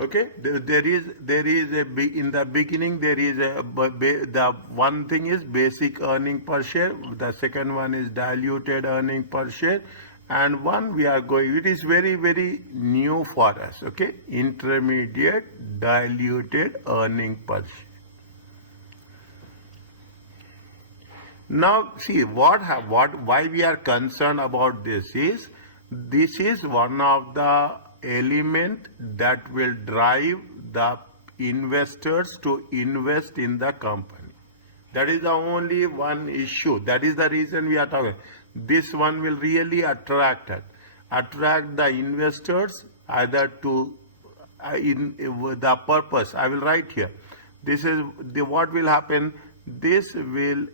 Okay, there is in the beginning there is the one thing is basic earning per share, the second one is diluted earning per share, and one we are going, it is very new for us. Okay, intermediate diluted earning per share. Now see why we are concerned about this is one of the element that will drive the investors to invest in the company. That is the only one issue. That is the reason we are talking. This one will really attract the investors either to in the purpose. I will write here. This is what will happen. This will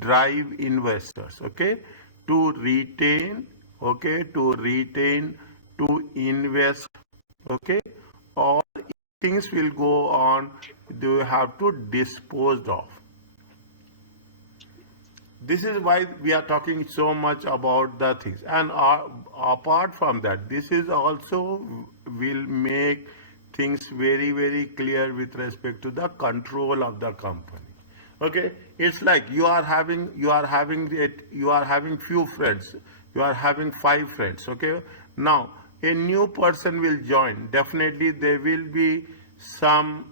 drive investors. Okay, to retain. Okay, to invest. Okay, all things will go on. They have to dispose of. This is why we are talking so much about the things. And apart from that, this is also will make things very clear with respect to the control of the company. Okay, it's like you are having few friends. You are having 5 friends. Okay, now a new person will join. Definitely there will be some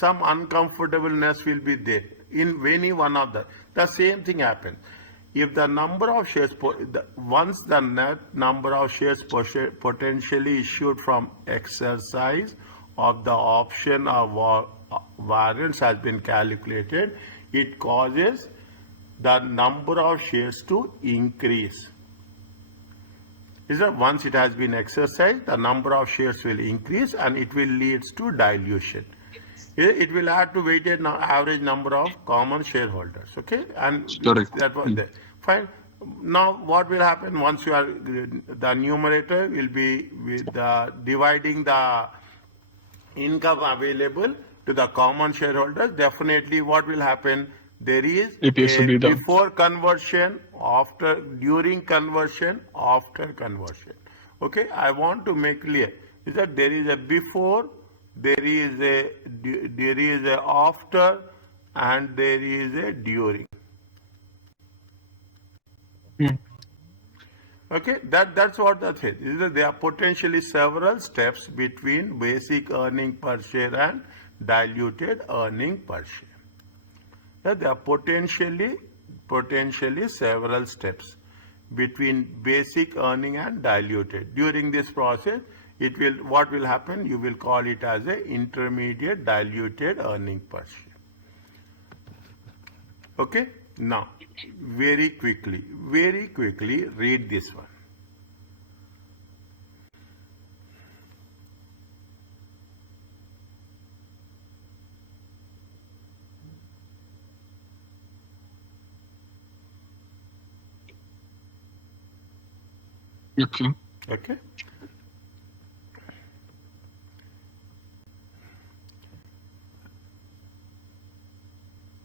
uncomfortableness will be there in any one of the same thing happens. If the number of shares, once the net number of shares potentially issued from exercise of the option or warrants has been calculated, it causes the number of shares to increase. Is that once it has been exercised, the number of shares will increase and it will lead to dilution. It will add to weighted average number of common shareholders. Okay, and that was there. Fine. Now what will happen once you are the numerator will be with the dividing the income available to the common shareholders. Definitely what will happen, there is a before conversion, after, during conversion, after conversion. Okay, I want to make clear is that there is a before, there is a after, and there is a during. Okay, that's what that is. Is that there are potentially several steps between basic earning per share and diluted earning per share. Yeah, there are potentially several steps between basic earning and diluted. During this process, what will happen? You will call it as a intermediate diluted earning per share. Okay, now very quickly read this one. Okay.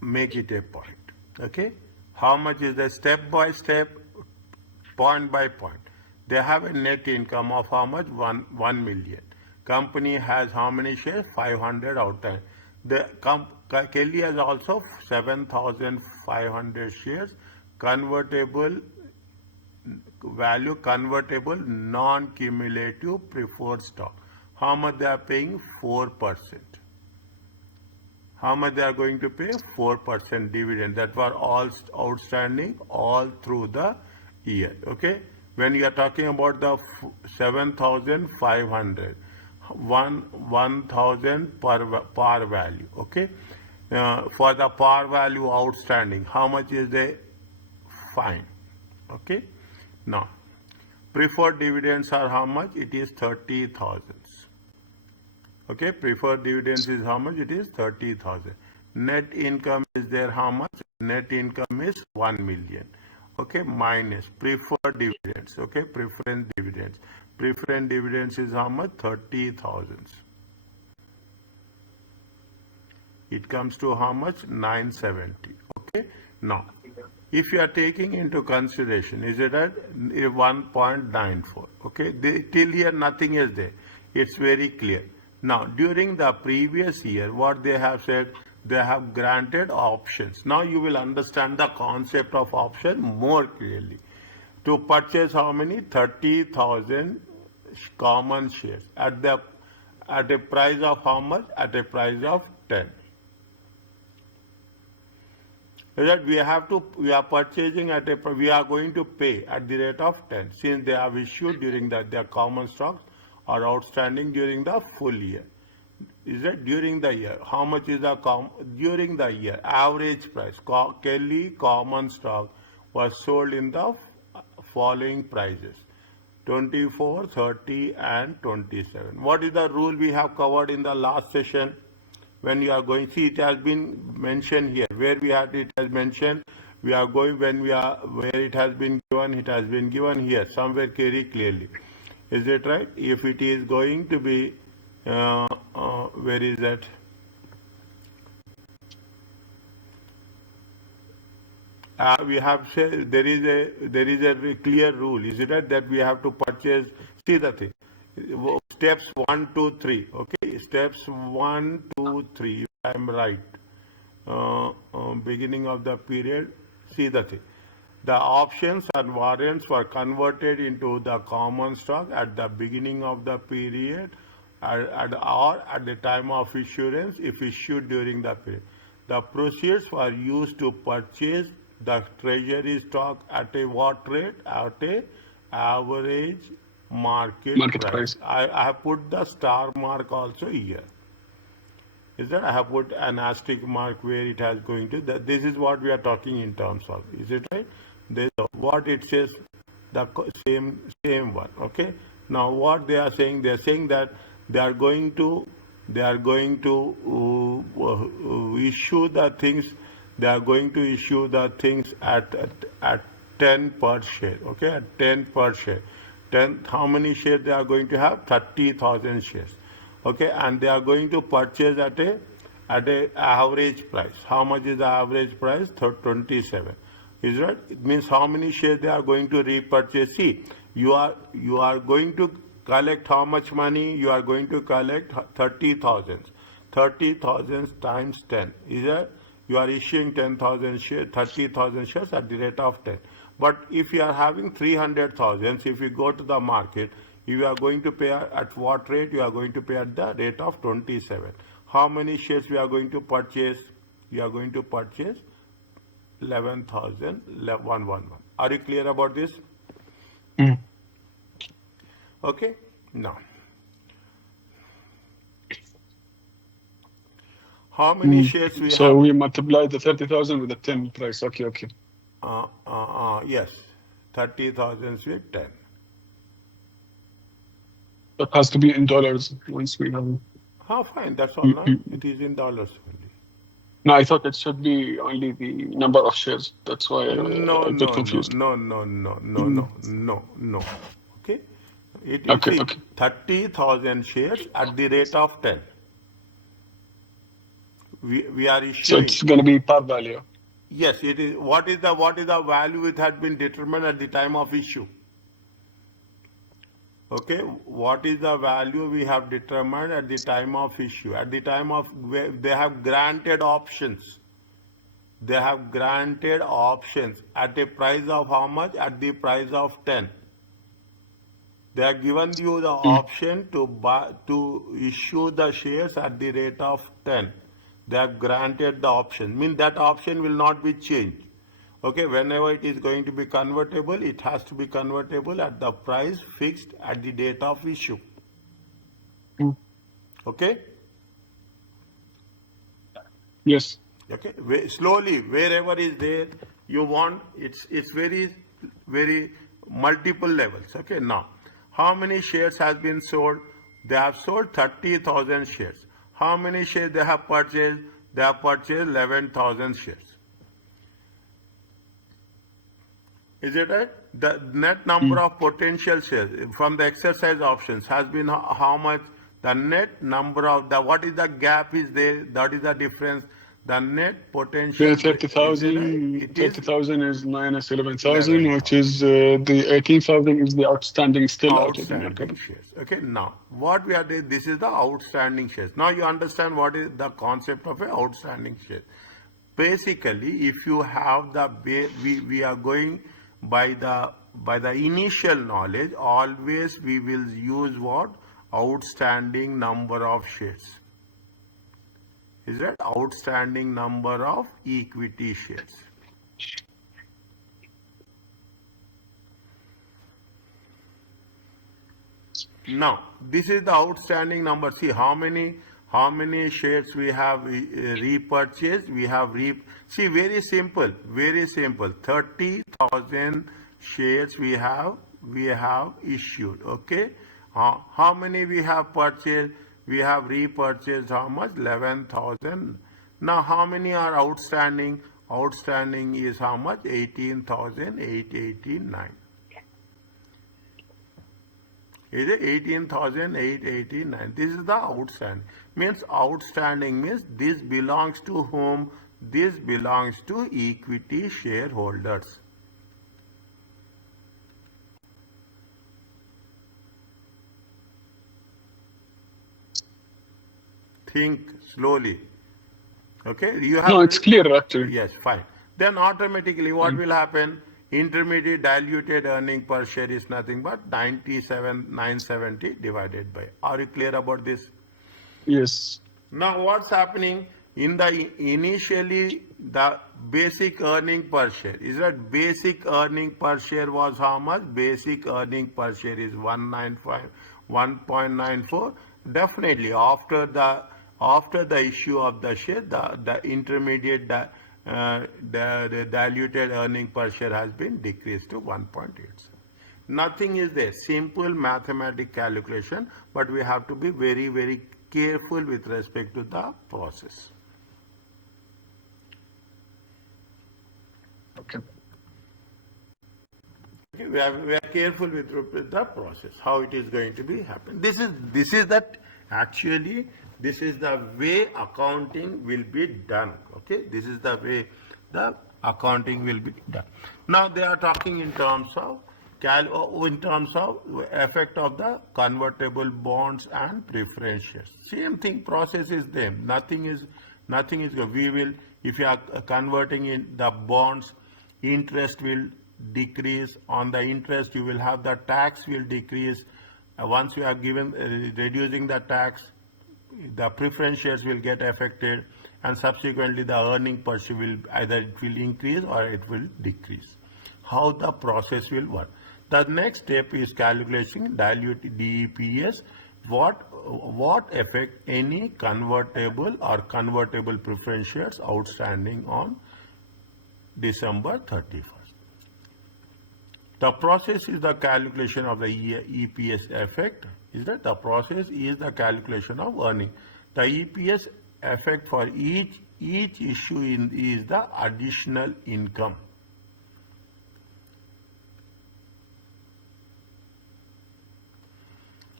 Make it a point. Okay. How much is the step by step, point by point? They have a net income of how much? 1 million. Company has how many shares? 500 outside. The Kelly has also 7,500 shares. Convertible value, convertible non-cumulative preferred stock. How much they are paying? 4%. How much they are going to pay? 4% dividend. That were all outstanding all through the year. Okay. When you are talking about the 7,500, 1,000 par value. Okay. For the par value outstanding, how much is the fine? Okay. Now, preferred dividends are how much? It is 30,000. Okay, preferred dividends is how much? It is 30,000. Net income is there how much? Net income is 1 million. Okay, minus preferred dividends. Okay, preference dividends. Preference dividends is how much? 30,000. It comes to how much? 970. Okay, now if you are taking into consideration, is it at 1.94? Okay, till here nothing is there. It's very clear. Now, during the previous year, what they have said, they have granted options. Now you will understand the concept of option more clearly. To purchase how many? 30,000 common shares at a price of how much? At a price of 10. That we are purchasing we are going to pay at the rate of 10 since they have issued during their common stocks are outstanding during the full year. Is that during the year? How much is during the year? Average price. Kelly common stock was sold in the following prices: 24, 30, and 27. What is the rule we have covered in the last session? When you are going, see, it has been mentioned here. Where we had it has mentioned, we are going where it has been given here somewhere very clearly. Is it right? If it is going to be, where is that? We have said there is a clear rule. Is it right that we have to purchase? See the thing. Steps 1, 2, 3. Okay, steps 1, 2, 3. If I am right. Beginning of the period. See the thing. The options and warrants were converted into the common stock at the beginning of the period, or at the time of issuance, if issued during the period. The proceeds were used to purchase the treasury stock at a what rate? At a average market price. I have put the star mark also here. Is that I have put an asterisk mark where it has going to. This is what we are talking in terms of. Is it right? This what it says. The same one. Okay. Now what they are saying? They are saying that they are going to issue the things. They are going to issue the things at 10 per share. Okay, at 10 per share. 10. How many shares they are going to have? 30,000 shares. Okay, and they are going to purchase at a average price. How much is the average price? 27. Is right? It means how many shares they are going to repurchase. See, you are going to collect how much money? You are going to collect 30,000. 30,000 times 10. Is that you are issuing 10,000 shares, 30,000 shares at the rate of 10. But if you are having 300,000, if you go to the market, you are going to pay at what rate? You are going to pay at the rate of 27. How many shares we are going to purchase? You are going to purchase 11,111. Are you clear about this? Mm. Okay. Now, how many shares we have? So we multiply the 30,000 with the 10 price. Okay. Yes, 30,000 with 10. That has to be in dollars once we have. Fine. That's all. No? It is in dollars only. No, I thought it should be only the number of shares. That's why I get confused. No. Okay. Okay. 30,000 shares at the rate of 10. We are issuing. So it's going to be par value. Yes, it is. What is the value it had been determined at the time of issue? Okay, what is the value we have determined at the time of issue? At the time of they have granted options. They have granted options at a price of how much? At the price of 10. They have given you the option to issue the shares at the rate of 10. They have granted the option. Means that option will not be changed. Okay, whenever it is going to be convertible, it has to be convertible at the price fixed at the date of issue. Okay? Yes. Okay, slowly, wherever is there, you want, it's very, very multiple levels. Okay, now, how many shares has been sold? They have sold 30,000 shares. How many shares they have purchased? They have purchased 11,000 shares. Is it right? The net number of potential shares from the exercise options has been how much? The net number of what is the gap is there? That is the difference. The net potential, The is it a, it is 30,000 is minus 11,000, 11,000. which is the 18,000 is the outstanding still out of the market. Outstanding shares. Okay, now what we are doing, this is the outstanding shares. Now you understand what is the concept of a outstanding share. Basically, if you have the we are going by the initial knowledge, always we will use what? Outstanding number of shares. Is that outstanding number of equity shares? Now, this is the outstanding number. See how many shares we have repurchased. We have see, very simple, very simple. 30,000 shares we have issued. Okay, how many we have purchased? We have repurchased how much? 11,000. Now, how many are outstanding? Outstanding is how much? 18,889. Is it 18,889? This is the outstanding. Means outstanding means this belongs to whom? This belongs to equity shareholders. Think slowly. Okay, you have. No, it's clear actually. Yes, fine. Then automatically what will happen? Intermediate diluted earning per share is nothing but 97,970 divided by. Are you clear about this? Yes. Now what's happening? In the initially the basic earning per share, is that basic earning per share was how much? Basic earning per share is 195, 1.94. Definitely after the issue of the share, the intermediate the diluted earning per share has been decreased to 1.87. Nothing is there. Simple mathematical calculation, but we have to be very, very careful with respect to the process. Okay. Okay, we are careful with the process, how it is going to be happen. This is that actually this is the way accounting will be done. Okay, this is the way the accounting will be done. Now they are talking in terms of effect of the convertible bonds and preference shares. Same thing, process is them. Nothing is we will, if you are converting in the bonds, interest will decrease. On the interest you will have the tax will decrease. Once you have given reducing the tax, the preference shares will get affected, and subsequently the earning per share will either it will increase or it will decrease. How the process will work? The next step is calculating diluted DEPS. What effect any convertible or convertible preference shares outstanding on December 31st. The process is the calculation of the EPS effect. Is that the process is the calculation of earning. The EPS effect for each issue is the additional income.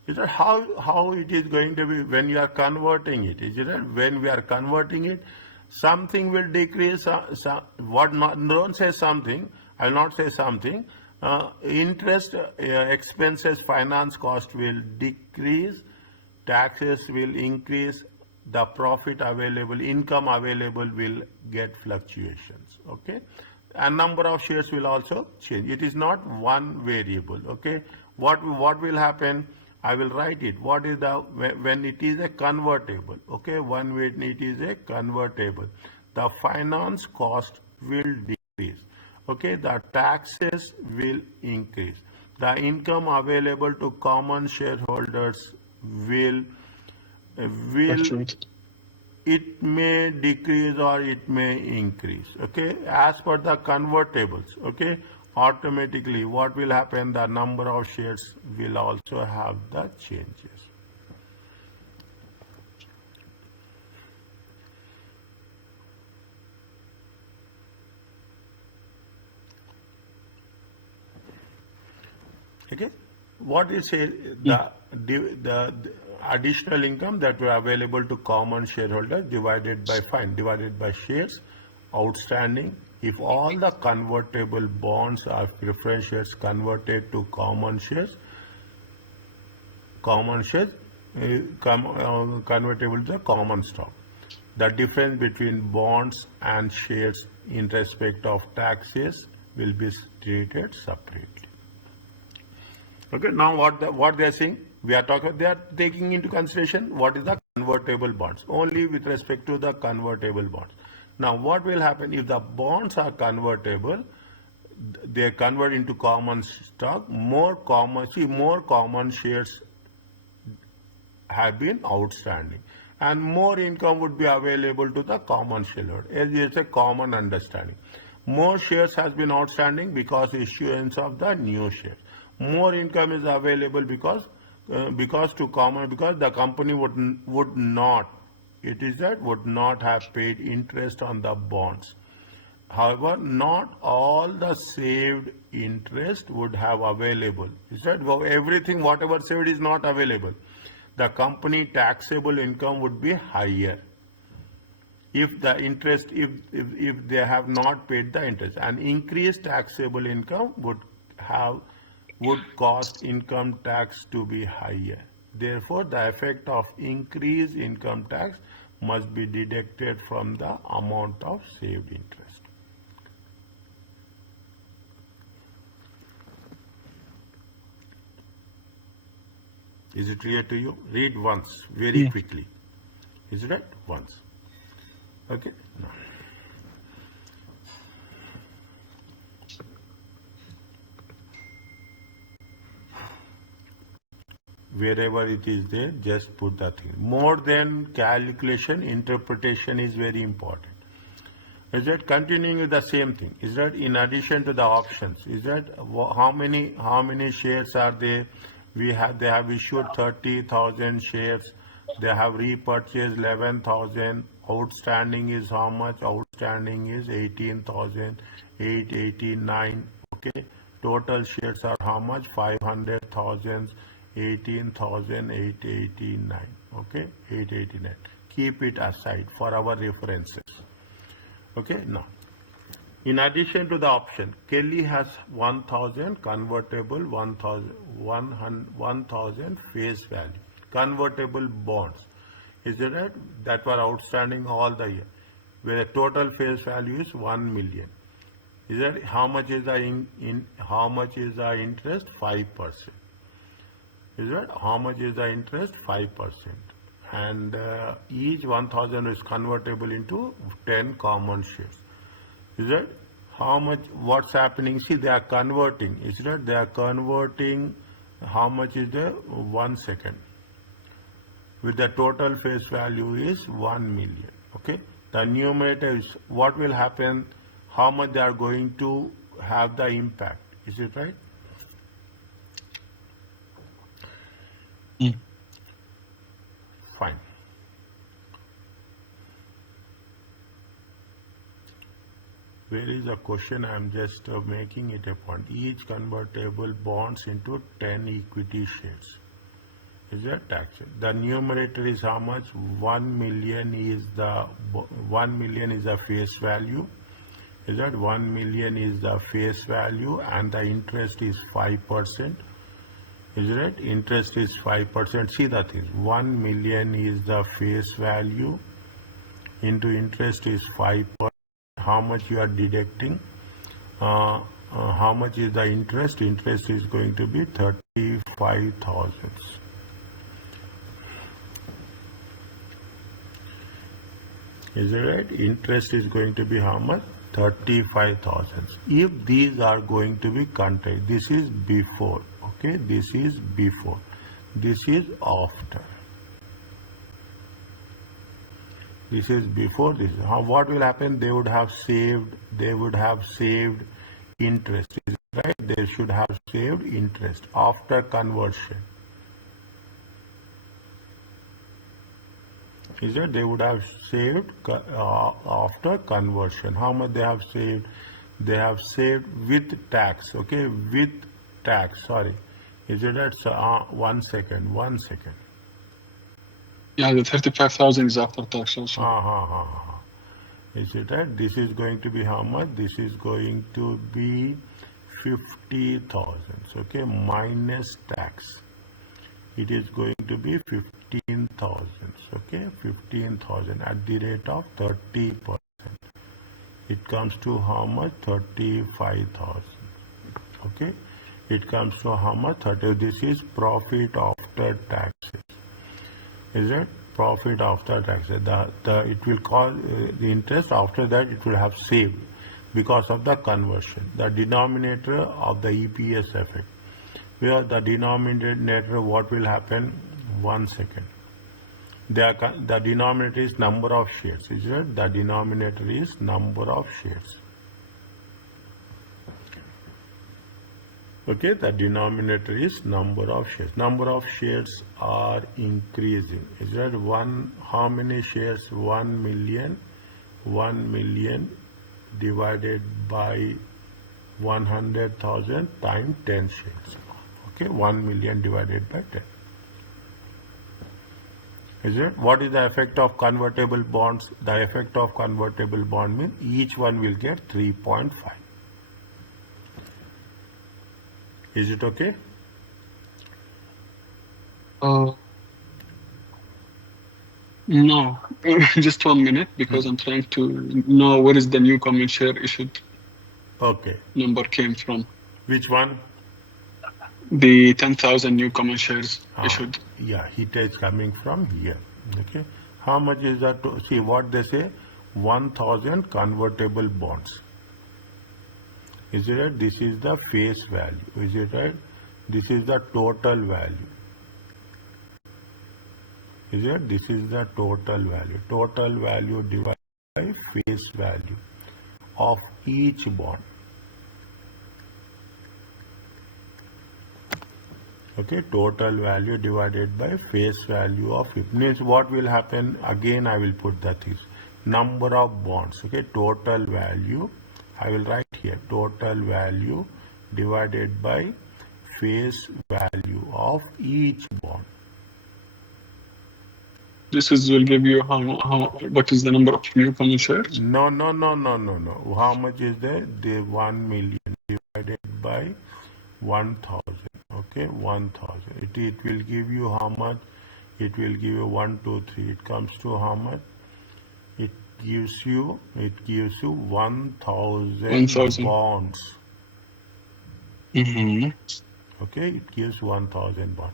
Is that how it is going to be when you are converting it? Is it when we are converting it, something will decrease. Don't say something. I will not say something. Interest expenses, finance cost will decrease, taxes will increase, the profit available, income available will get fluctuations. Okay, and number of shares will also change. It is not one variable. Okay, what will happen? I will write it. What is the when it is a convertible? Okay, when it is a convertible, the finance cost will decrease. Okay, the taxes will increase. The income available to common shareholders will it may decrease or it may increase. Okay, as per the convertibles. Okay, automatically what will happen? The number of shares will also have the changes. Okay, what is the additional income that were available to common shareholders divided by shares outstanding. If all the convertible bonds or preference shares converted to common shares convertible to the common stock. The difference between bonds and shares in respect of taxes will be treated separately. Okay, now what they are saying, we are talking, they are taking into consideration what is the convertible bonds, only with respect to the convertible bonds. Now what will happen if the bonds are convertible, they convert into common stock, more common shares have been outstanding and more income would be available to the common shareholder. It's a common understanding. More shares has been outstanding because issuance of the new shares. More income is available because the company would not have paid interest on the bonds. However, not all the saved interest would have available. Is that everything whatever saved is not available? The company taxable income would be higher if the interest if they have not paid the interest. An increased taxable income would cause income tax to be higher. Therefore, the effect of increased income tax must be deducted from the amount of saved interest. Is it clear to you? Read once very quickly. Is it right? Once. Okay. No. Wherever it is there, just put that thing. More than calculation, interpretation is very important. Is that continuing with the same thing? Is that in addition to the options? Is that how many shares are there? They have issued 30,000 shares. They have repurchased 11,000. Outstanding is how much? Outstanding is 18,889. Okay. Total shares are how much? 500,000. 18,889. Okay. 889. Keep it aside for our references. Okay. Now, in addition to the option, Kelly has 1,000 convertible, 1,000 face value convertible bonds. Is it right? That were outstanding all the year, where the total face value is 1 million. Is that how much is the how much is the interest? 5%. Is that how much is the interest? 5%. And each 1,000 is convertible into 10 common shares. Is that how much? What's happening? See, they are converting. Is that they are converting? How much is there? 1 second. With the total face value is 1 million. Okay. The numerator is what will happen? How much they are going to have the impact? Is it right? Fine. Where is the question? I am just making it a point. Each convertible bonds into 10 equity shares. Is that tax? The numerator is how much? 1 million is the face value. Is that 1 million is the face value and the interest is 5%. Is it? Interest is 5%. See that is 1 million is the face value into interest is 5%. How much you are deducting? How much is the interest? Interest is going to be 35,000. Is it right? Interest is going to be how much? 35,000. If these are going to be counted, this is before. Okay, this is before. This is after. This is before this. What will happen? They would have saved interest. Is it right? They should have saved interest after conversion. Is that they would have saved after conversion? How much they have saved? They have saved with tax. Okay, with tax. Sorry, Is it at 1 second? 1 second. Yeah, the 35,000 is after tax also. Is it right? This is going to be how much? This is going to be 50,000. Okay, minus tax. It is going to be 15,000. Okay, 15,000 at the rate of 30%. It comes to how much? 35,000. Okay, it comes to how much? 30. This is profit after taxes. Is it? Profit after taxes. It will call the interest. After that, it will have saved because of the conversion. The denominator of the EPS effect. Where the denominator, what will happen? 1 second. The denominator is number of shares. Is it? The denominator is number of shares. Okay, the denominator is number of shares. Number of shares are increasing. Is that how many shares? 1 million. 1 million divided by 100,000 times 10 shares. Okay, 1 million divided by 10. Is it? What is the effect of convertible bonds? The effect of convertible bond means each one will get 3.5. Is it okay? No, just 1 minute because I'm trying to know where is the new common share issued. Okay. Number came from. Which one? The 10,000 new common shares issued. Yeah, it is coming from here. Okay. How much is that? See what they say? 1,000 convertible bonds. Is it right? This is the face value. Is it right? This is the total value. Is it? This is the total value. Total value divided by face value of each bond. Okay, total value divided by face value of it. Means what will happen? Again, I will put that is number of bonds. Okay, total value. I will write here total value divided by face value of each bond. This will give you what is the number of new common shares? No. How much is there? The 1 million divided by 1,000. Okay, 1,000. It will give you how much? It will give you 1, 2, 3. It comes to how much? It gives you 1,000 bonds. Okay, it gives 1,000 bonds.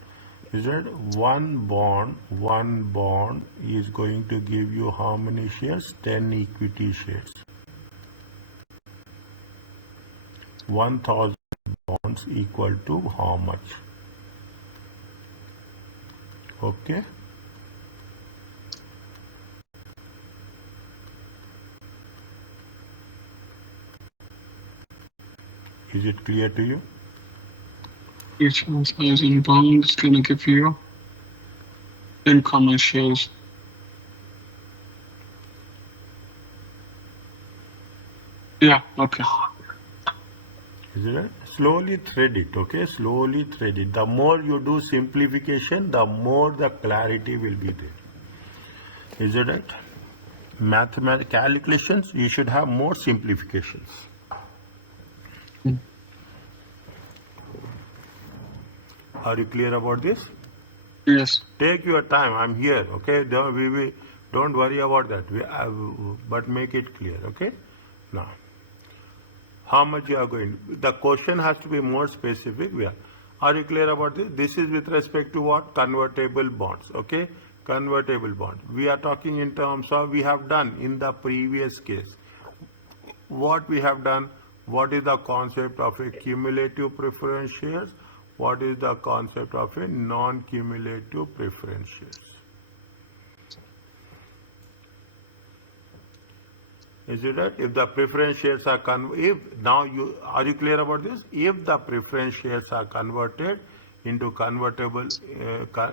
Is that one bond is going to give you how many shares? 10 equity shares. 1,000 bonds equal to how much? Okay. Is it clear to you? Each 1,000 bonds is going to give you 10 common shares. Yeah, okay. Is it right? Slowly thread it, okay? Slowly thread it. The more you do simplification, the more the clarity will be there. Is it right? Mathematical calculations, you should have more simplifications. Are you clear about this? Yes. Take your time. I'm here, okay? Don't worry about that. But make it clear, okay? Now, how much you are going? The question has to be more specific. Are you clear about this? This is with respect to what? Convertible bonds, okay? Convertible bond. We are talking in terms of we have done in the previous case. What we have done, what is the concept of a cumulative preference shares? What is the concept of a non-cumulative preference shares? Is it right? If the preference shares are are you clear about this? If the preference shares are converted into convertible,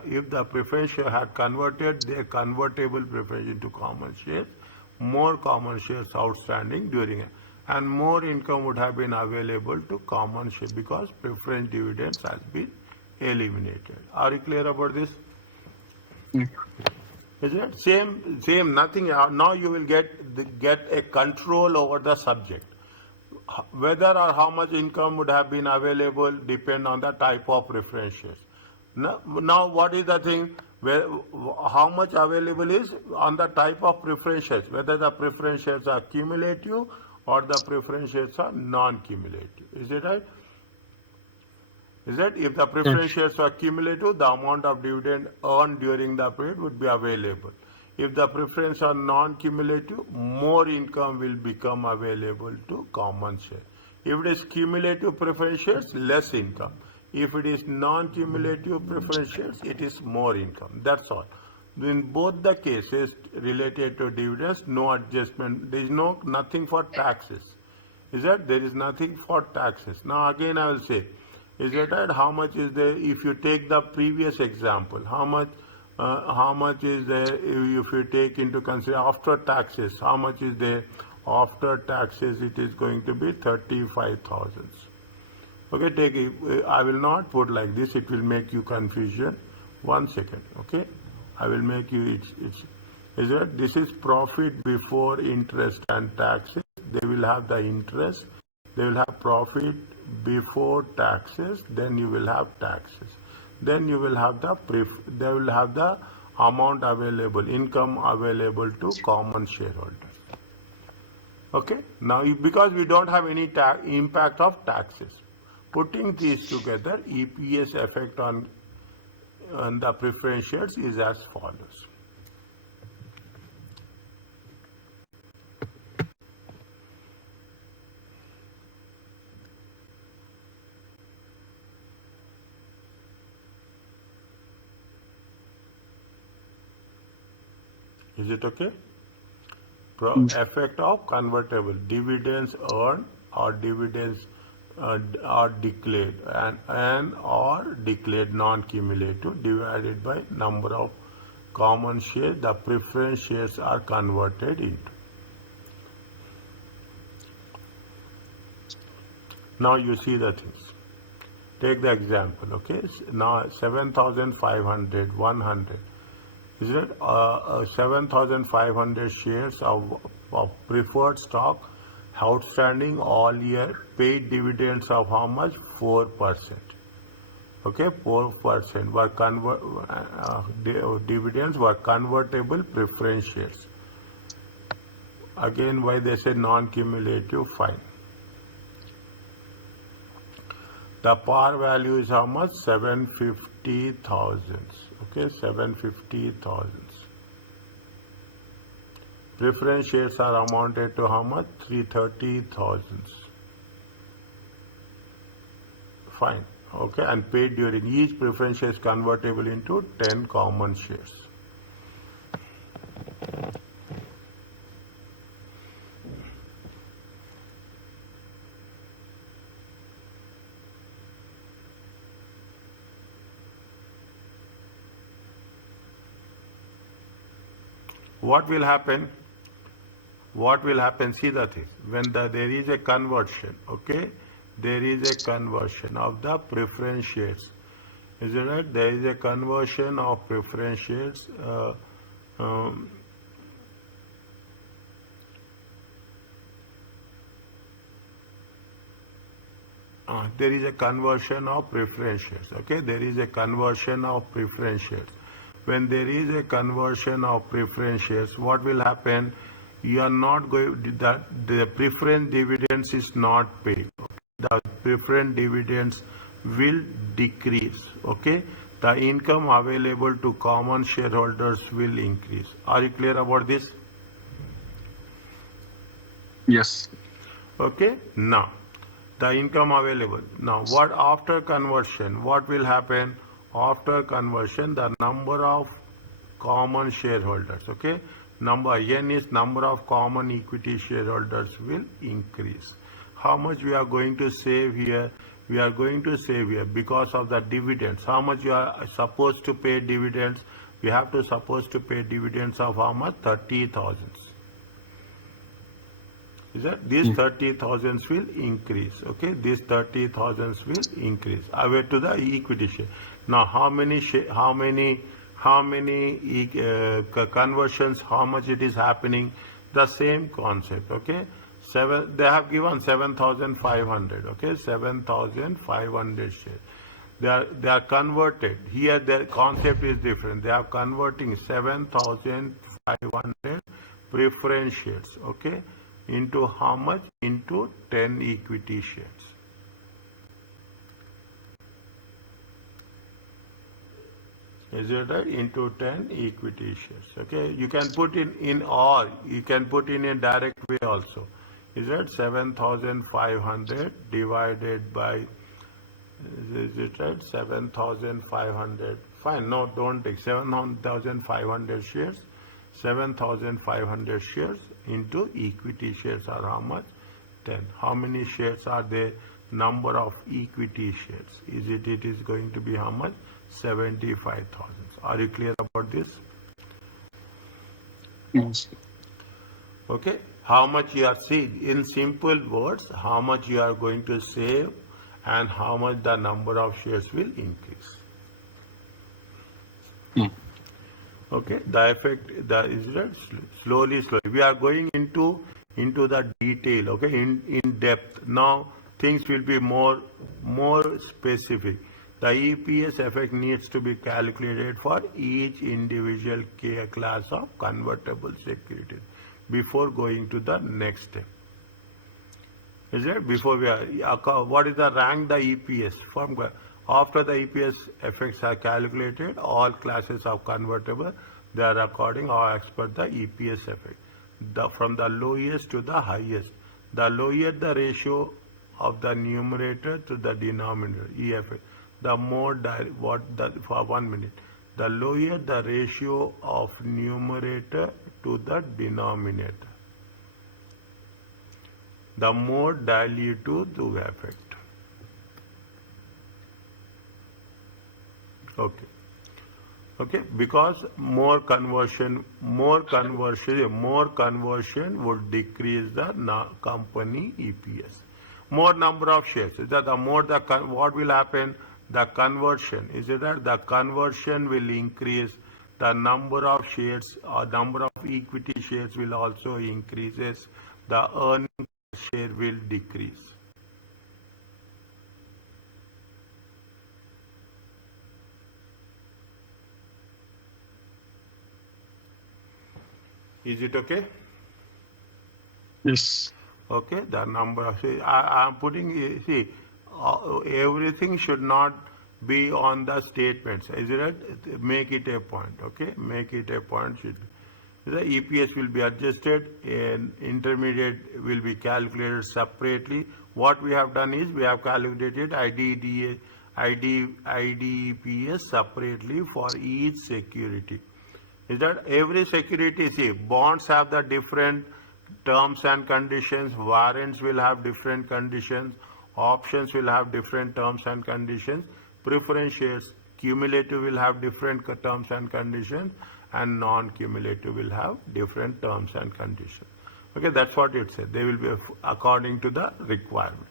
if the preference share had converted their convertible preference into common shares, more common shares outstanding during and more income would have been available to common share because preference dividends has been eliminated. Are you clear about this? Yeah. Is it same nothing? Now you will get a control over the subject. Whether or how much income would have been available depend on the type of preference shares. Now what is the thing? How much available is on the type of preference shares, whether the preference shares are cumulative or the preference shares are non-cumulative. Is it right? Is that if the preference shares were cumulative, the amount of dividend earned during the period would be available. If the preference are non-cumulative, more income will become available to common share. If it is cumulative preference shares, less income. If it is non-cumulative preference shares, it is more income. That's all. In both the cases related to dividends, no adjustment. There is nothing for taxes. Is that there is nothing for taxes. Now again I will say, is that right? How much is there if you take the previous example? How much is there if you take into consideration after taxes? How much is there after taxes? It is going to be 35,000. Okay, take it. I will not put like this. It will make you confusion. 1 second. Okay, I will make you. Is that this is profit before interest and taxes? They will have the interest. They will have profit before taxes, then you will have taxes. Then you will have they will have the amount available, income available to common shareholders. Okay, now because we don't have any impact of taxes, putting these together, EPS effect on the preference shares is as follows. Is it okay? Effect of convertible dividends earned or dividends are declared and or declared non-cumulative divided by number of common shares the preference shares are converted into. Now you see the things. Take the example, okay? Now 7,500, 100. Is it 7,500 shares of preferred stock outstanding all year, paid dividends of how much? 4%. Okay, 4% were dividends were convertible preference shares. Again, why they say non-cumulative? Fine. The par value is how much? 750,000. Okay, 750,000. Preference shares are amounted to how much? 330,000. Fine. Okay, and paid during each preference share is convertible into 10 common shares. What will happen? What will happen? See the thing. When there is a conversion, okay? There is a conversion of the preference shares. Is it right? There is a conversion of preference shares. There is a conversion of preference shares. Okay? There is a conversion of preference shares. When there is a conversion of preference shares, what will happen? You are not going, the preference dividends is not paid. Okay? The preference dividends will decrease. Okay? The income available to common shareholders will increase. Are you clear about this? Yes. Okay? Now, the income available. Now, what after conversion? What will happen? After conversion, the number of common shareholders, okay? Number N is number of common equity shareholders will increase. How much we are going to save here? We are going to save here because of the dividends. How much you are supposed to pay dividends? We have to supposed to pay dividends of how much? 30,000. Is that these 30,000s will increase? Okay, these 30,000s will increase away to the equity share. Now, how many conversions? How much it is happening? The same concept. Okay, they have given 7,500. Okay, 7,500 shares. They are converted. Here the concept is different. They are converting 7,500 preference shares. Okay, into how much? Into 10 equity shares. Is it right? Into 10 equity shares. Okay, you can put in or you can put in a direct way also. Is that 7,500 divided by, is it right? 7,500. Fine, no, don't take 7,500 shares. 7,500 shares into equity shares are how much? 10. How many shares are there? Number of equity shares. It is going to be how much? 75,000. Are you clear about this? Yes. Okay. How much you are seeing? In simple words, how much you are going to save and how much the number of shares will increase. Okay, the effect is that slowly. We are going into the detail. Okay, in depth. Now things will be more specific. The EPS effect needs to be calculated for each individual class of convertible securities before going to the next step. Is it? Before we are, what is the rank the EPS from? After the EPS effects are calculated, all classes of convertible, they are according or as per the EPS effect. From the lowest to the highest. The lower the ratio of the numerator to the denominator, E effect. The more, for 1 minute. The lower the ratio of numerator to the denominator, the more diluted the effect. Okay. Okay, because more conversion would decrease the company EPS. More number of shares. Is that the more what will happen? The conversion. Is it that the conversion will increase? The number of shares or number of equity shares will also increases. The earning per share will decrease. Is it okay? Yes. Okay, the number of, I am putting, everything should not be on the statements. Is it right? Make it a point, okay? Make it a point. Should be. The EPS will be adjusted and intermediate will be calculated separately. What we have done is we have calculated IDEPS separately for each security. Is that every security, see, bonds have the different terms and conditions, warrants will have different conditions, options will have different terms and conditions, preference shares, cumulative will have different terms and conditions, and non-cumulative will have different terms and conditions. Okay, that's what it said. They will be according to the requirement.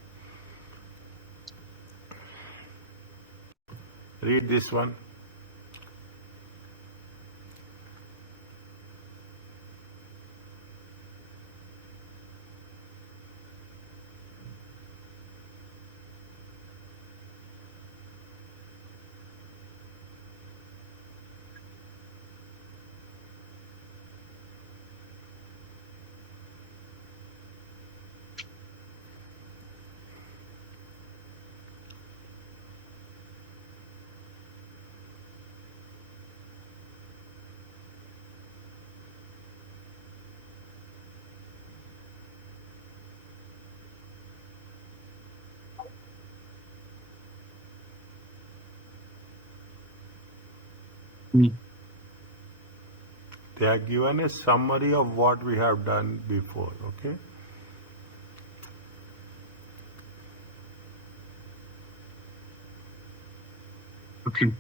Read this one. They are given a summary of what we have done before, okay? Okay.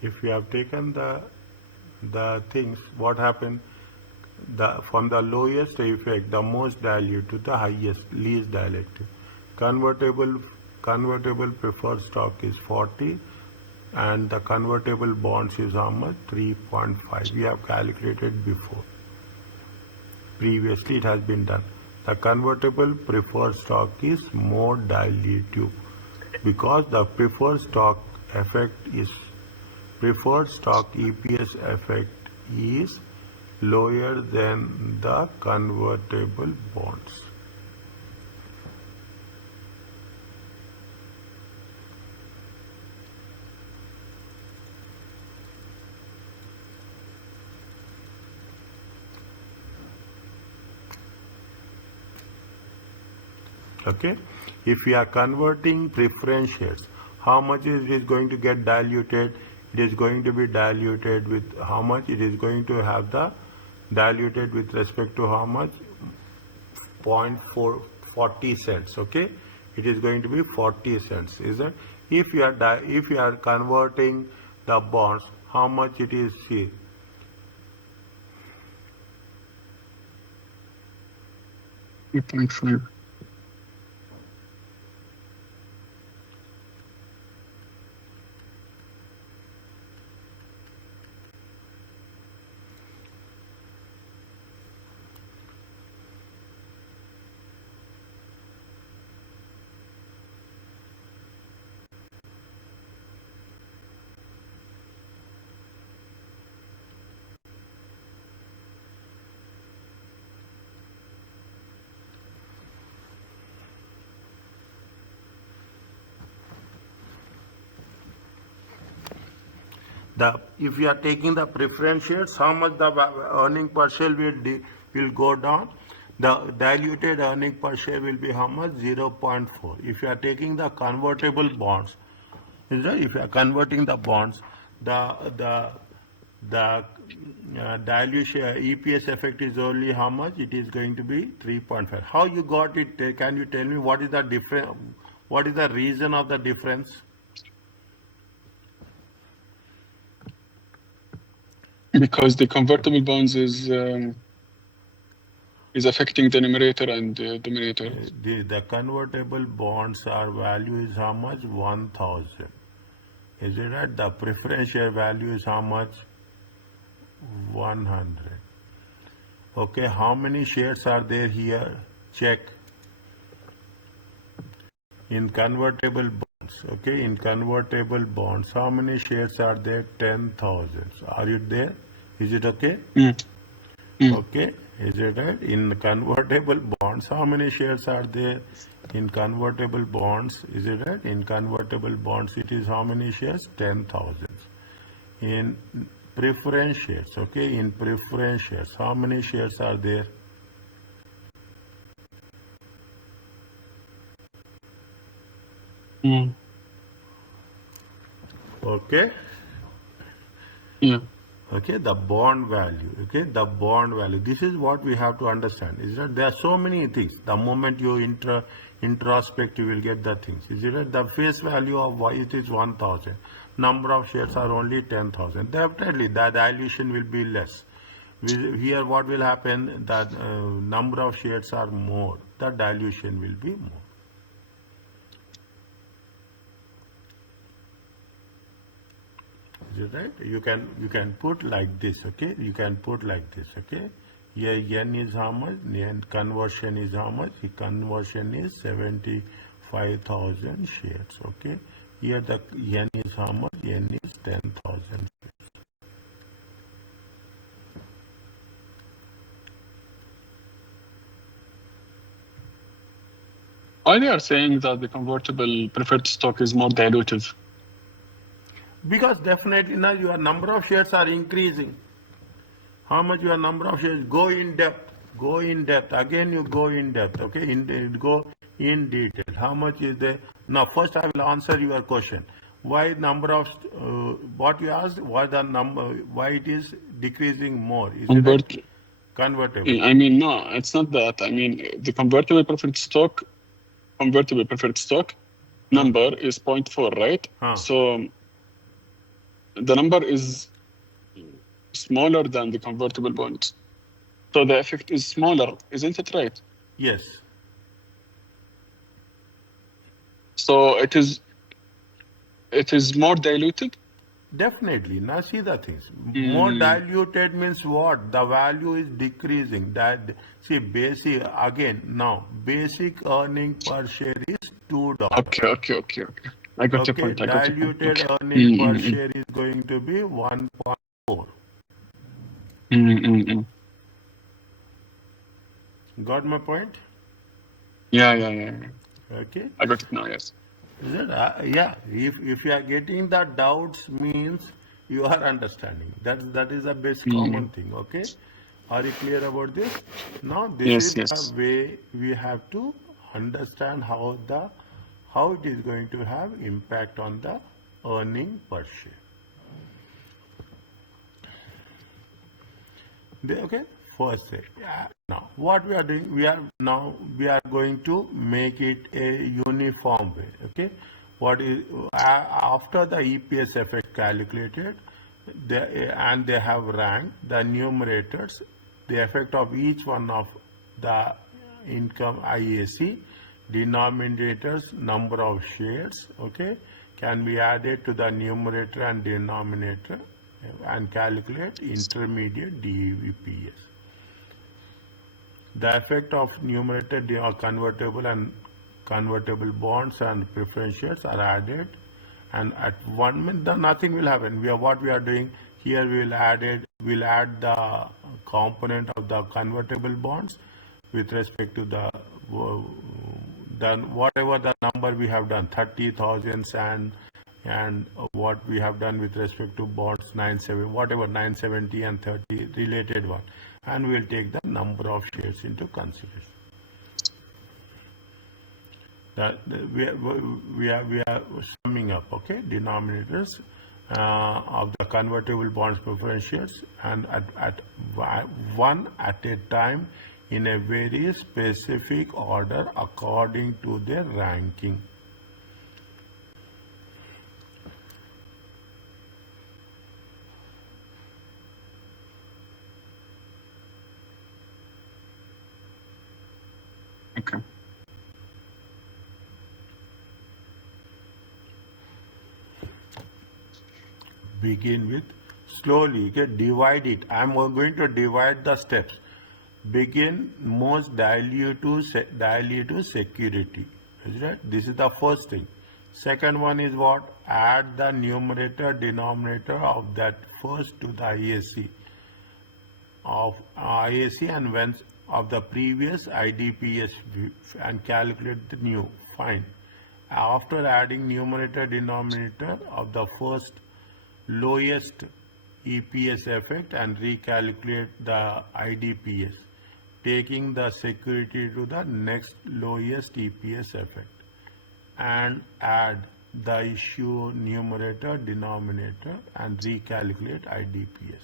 If you have taken the things, what happened? From the lowest effect, the most dilute to the highest, least dilutive. Convertible preferred stock is 40, and the convertible bonds is how much? 3.5. We have calculated before. Previously, it has been done. The convertible preferred stock is more dilutive because the preferred stock EPS effect is lower than the convertible bonds. Okay, if we are converting preference shares, how much is it going to get diluted? It is going to be diluted with how much? It is going to have the diluted with respect to how much? 0.40 cents. Okay, it is going to be 40 cents. Is it? If you are converting the bonds, how much it is? See, $2.5. if you are taking the preference shares, how much the earning per share will go down? The diluted earning per share will be how much? 0.4. If you are taking the convertible bonds, is right? If you are converting the bonds, the dilution EPS effect is only how much? It is going to be 3.5. How you got it? Can you tell me what is the difference? What is the reason of the difference? Because the convertible bonds is affecting the numerator and denominator. The convertible bonds are value is how much? 1,000. Is it right? The preference share value is how much? 100. Okay, how many shares are there here? Check. In convertible bonds, okay, in convertible bonds, how many shares are there? 10,000. Are you there? Is it okay? Okay, is it right? In convertible bonds, how many shares are there? In convertible bonds, is it right? In convertible bonds, it is how many shares? 10,000. In preference shares, okay, in preference shares, how many shares are there? Okay. Yeah. Okay, the bond value. Okay, the bond value. This is what we have to understand. Is that there are so many things. The moment you introspect, you will get the things. Is it right? The face value of Y it is 1,000. Number of shares are only 10,000. Definitely, the dilution will be less. Here, what will happen? That number of shares are more. The dilution will be more. Is it right? You can put like this, okay? You can put like this, okay? Here N is how much? N conversion is how much? The conversion is 75,000 shares, okay? Here the N is how much? N is 10,000 shares. Why they are saying that the convertible preferred stock is more dilutive? Because definitely now your number of shares are increasing. How much your number of shares? Go in depth. Go in depth. Again you go in depth. Okay. Go in detail. How much is there? Now first I will answer your question. Why number of what you asked? Why the number? Why it is decreasing more? Is it right? Convertible? I mean, no, it's not that. I mean, the convertible preferred stock number is 0.4, right? So the number is smaller than the convertible bonds. So the effect is smaller, isn't it right? Yes. So it is more diluted? Definitely. Now see the things. More Mm. diluted means what? The value is decreasing. That see basic again now basic earning per share is $2. Okay. I got your Okay, point. diluted Okay. earning per share is going to be 1.4. Got my point? Yeah. Okay. I got it now, yes. Is it? Yeah. If you are getting the doubts means you are understanding. That is the best common thing. Okay. Are you clear about this? Now this is the Yes. way we have to understand how it is going to have impact on the earning per share. Okay, first say. Now, what we are doing, we are going to make it a uniform way. Okay, what is after the EPS effect calculated, and they have ranked the numerators, the effect of each one of the income IAC, denominators number of shares. Okay, can be added to the numerator and denominator and calculate intermediate DEPS. The effect of numerator convertible and convertible bonds and preference shares are added, and at one minute nothing will happen. What we are doing here, we'll add the component of the convertible bonds with respect to the whatever the number we have done, 30,000 and what we have done with respect to bonds 970 and 30 related one, and we'll take the number of shares into consideration. We are summing up, okay, denominators of the convertible bonds preference shares, and at one at a time in a very specific order according to their ranking. Okay. Begin with slowly, okay, divide it. I'm going to divide the steps. Begin most dilutive security. Is right? This is the first thing. Second one is what? Add the numerator denominator of that first to the IAC and whence of the previous IDPS and calculate the new. Fine. After adding numerator denominator of the first lowest EPS effect and recalculate the IDPS, taking the security to the next lowest EPS effect, and add the issue numerator denominator and recalculate IDPS.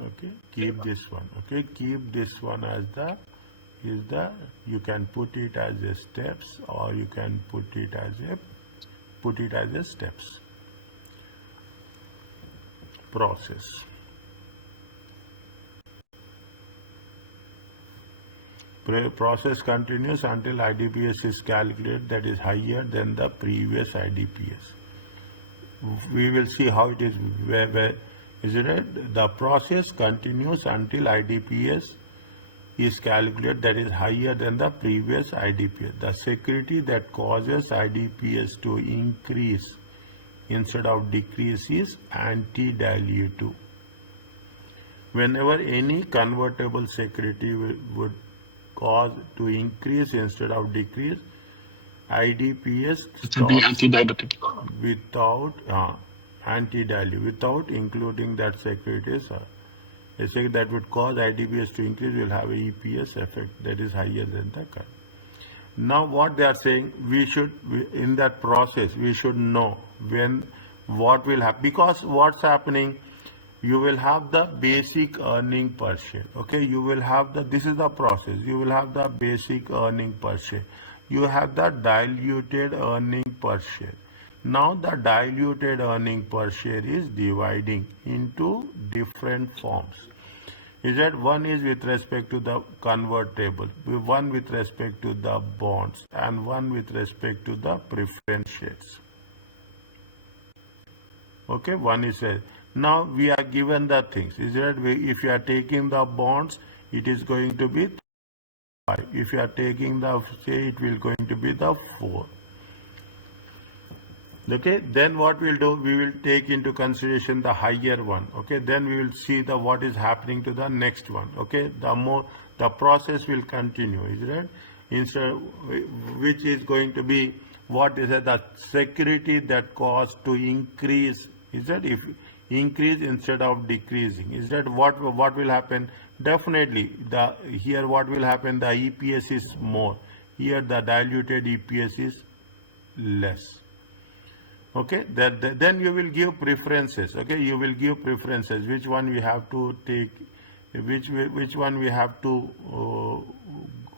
Okay, keep this one. Okay, keep this one as you can put it as a steps, or you can put it as a steps process. Process continues until IDPS is calculated that is higher than the previous IDPS. We will see how it is. Where is it right? The process continues until IDPS is calculated that is higher than the previous IDPS. The security that causes IDPS to increase instead of decrease is anti-dilutive. Whenever any convertible security would cause to increase instead of decrease, IDPS stops without without including that securities. A security that would cause IDPS to increase will have a EPS effect that is higher than the current. Now what they are saying, in that process we should know what will happen, because what's happening, you will have the basic earning per share. Okay, you will have this is the process. You will have the basic earning per share. you have the diluted earning per share. Now the diluted earning per share is dividing into different forms. Is that one is with respect to the convertible, one with respect to the bonds, and one with respect to the preference shares. Okay, one is a, now we are given the things. Is that if you are taking the bonds, it is going to be 5. If you are taking the say, it will going to be the 4. Okay, then what we'll do, we will take into consideration the higher one. Okay, then we will see the what is happening to the next one. Okay, the process will continue. Is that instead, which is going to be what is the security that caused to increase. Is that if increase instead of decreasing? Is that what will happen? Definitely the here what will happen, the EPS is more, here the diluted EPS is less. Okay, then you will give preferences. Okay, you will give preferences, which one we have to take, which one we have to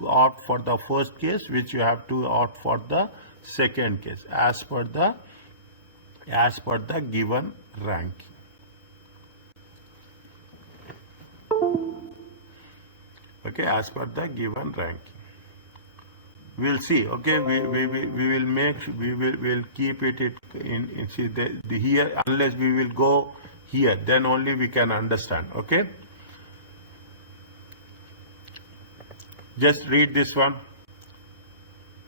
opt for the first case, which you have to opt for the second case as per the given ranking. Okay, as per the given ranking. We'll see. Okay, we will make, we'll keep it in see the here, unless we will go here, then only we can understand. Okay, just read this one